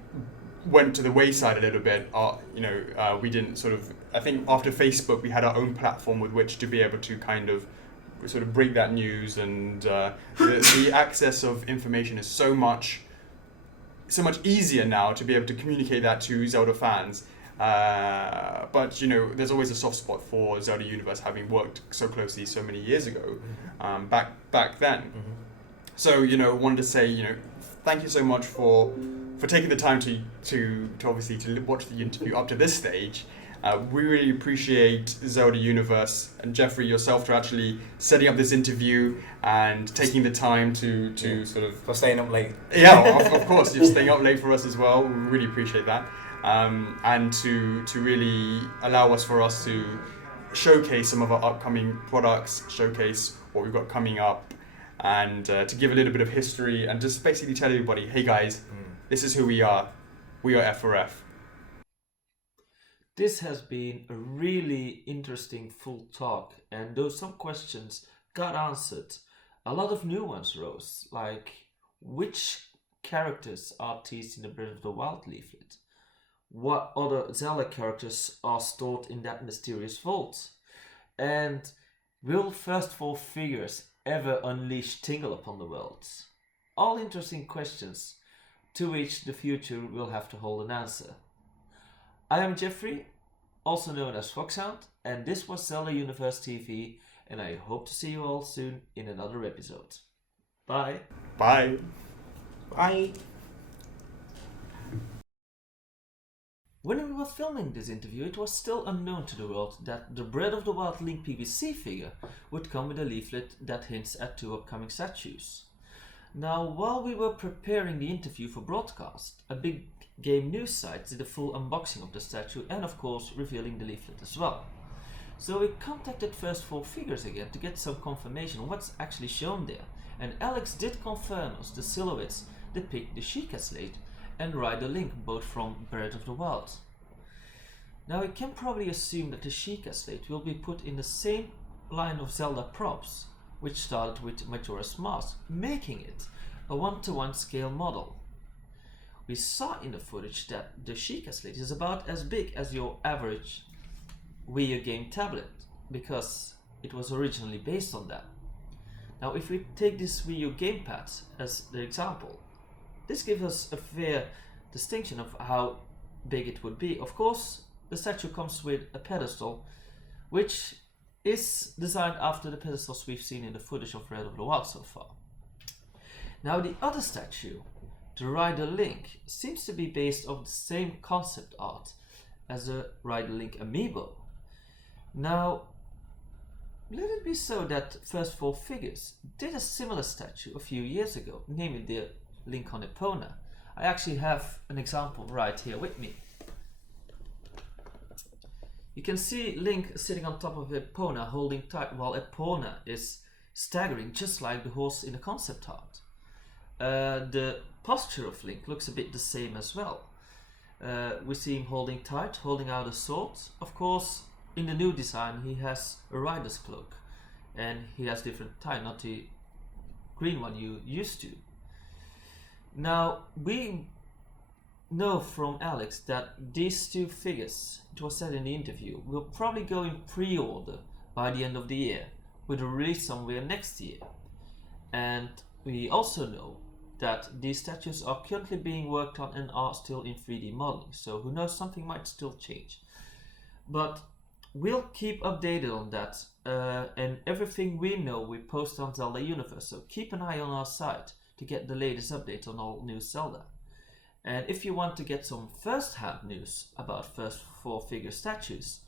went to the wayside a little bit. We didn't sort of, I think after Facebook, we had our own platform with which to be able to kind of sort of break that news, and the access of information is so much easier now to be able to communicate that to Zelda fans. But there's always a soft spot for Zelda Universe, having worked so closely so many years ago, back then. Mm-hmm. So wanted to say thank you so much for taking the time to obviously to watch the interview up to this stage. We really appreciate Zelda Universe and Jeffrey, yourself, to actually setting up this interview and taking the time to sort of... For staying up late. Yeah, of course, you're staying up late for us as well. We really appreciate that. And to really allow us to showcase some of our upcoming products, showcase what we've got coming up, and to give a little bit of history and just basically tell everybody, hey guys, this is who we are. We are FRF. This has been a really interesting full talk, and though some questions got answered, a lot of new ones rose, like which characters are teased in the Breath of the Wild leaflet? What other Zelda characters are stored in that mysterious vault? And will First 4 Figures ever unleash Tingle upon the world? All interesting questions to which the future will have to hold an answer. I am Jeffrey, also known as Foxhound, and this was Zelda Universe TV, and I hope to see you all soon in another episode. Bye. Bye. Bye. When we were filming this interview, it was still unknown to the world that the Breath of the Wild Link PVC figure would come with a leaflet that hints at 2 upcoming statues. Now, while we were preparing the interview for broadcast, a big game news site did a full unboxing of the statue and of course revealing the leaflet as well. So we contacted First 4 Figures again to get some confirmation on what's actually shown there, and Alex did confirm us the silhouettes depict the Sheikah Slate and Rider Link, both from Breath of the Wild. Now we can probably assume that the Sheikah Slate will be put in the same line of Zelda props, which started with Majora's Mask, making it a 1-to-1 scale model. We saw in the footage that the Sheikah Slate is about as big as your average Wii U game tablet, because it was originally based on that. Now if we take this Wii U gamepad as the example, this gives us a fair distinction of how big it would be. Of course, the statue comes with a pedestal, which is designed after the pedestals we've seen in the footage of Breath of the Wild so far. Now the other statue, the Rider Link, seems to be based on the same concept art as a Rider Link amiibo. Now, let it be so that First 4 Figures did a similar statue a few years ago, namely the Link on Epona. I actually have an example right here with me. You can see Link sitting on top of Epona holding tight, while Epona is staggering just like the horse in the concept art. The posture of Link looks a bit the same as well. We see him holding tight, holding out a sword. Of course, in the new design he has a rider's cloak, and he has different tie, not the green one you used to. Now, we know from Alex that these 2 figures, it was said in the interview, will probably go in pre-order by the end of the year, with a release somewhere next year. And we also know that these statues are currently being worked on and are still in 3D modeling, so who knows, something might still change. But we'll keep updated on that, and everything we know we post on Zelda Universe, so keep an eye on our site to get the latest updates on all new Zelda. And if you want to get some first-hand news about First 4 Figure statues,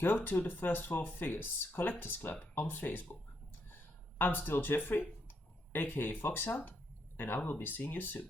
go to the First 4 Figures Collectors Club on Facebook. I'm still Jeffrey, aka Foxhound, and I will be seeing you soon.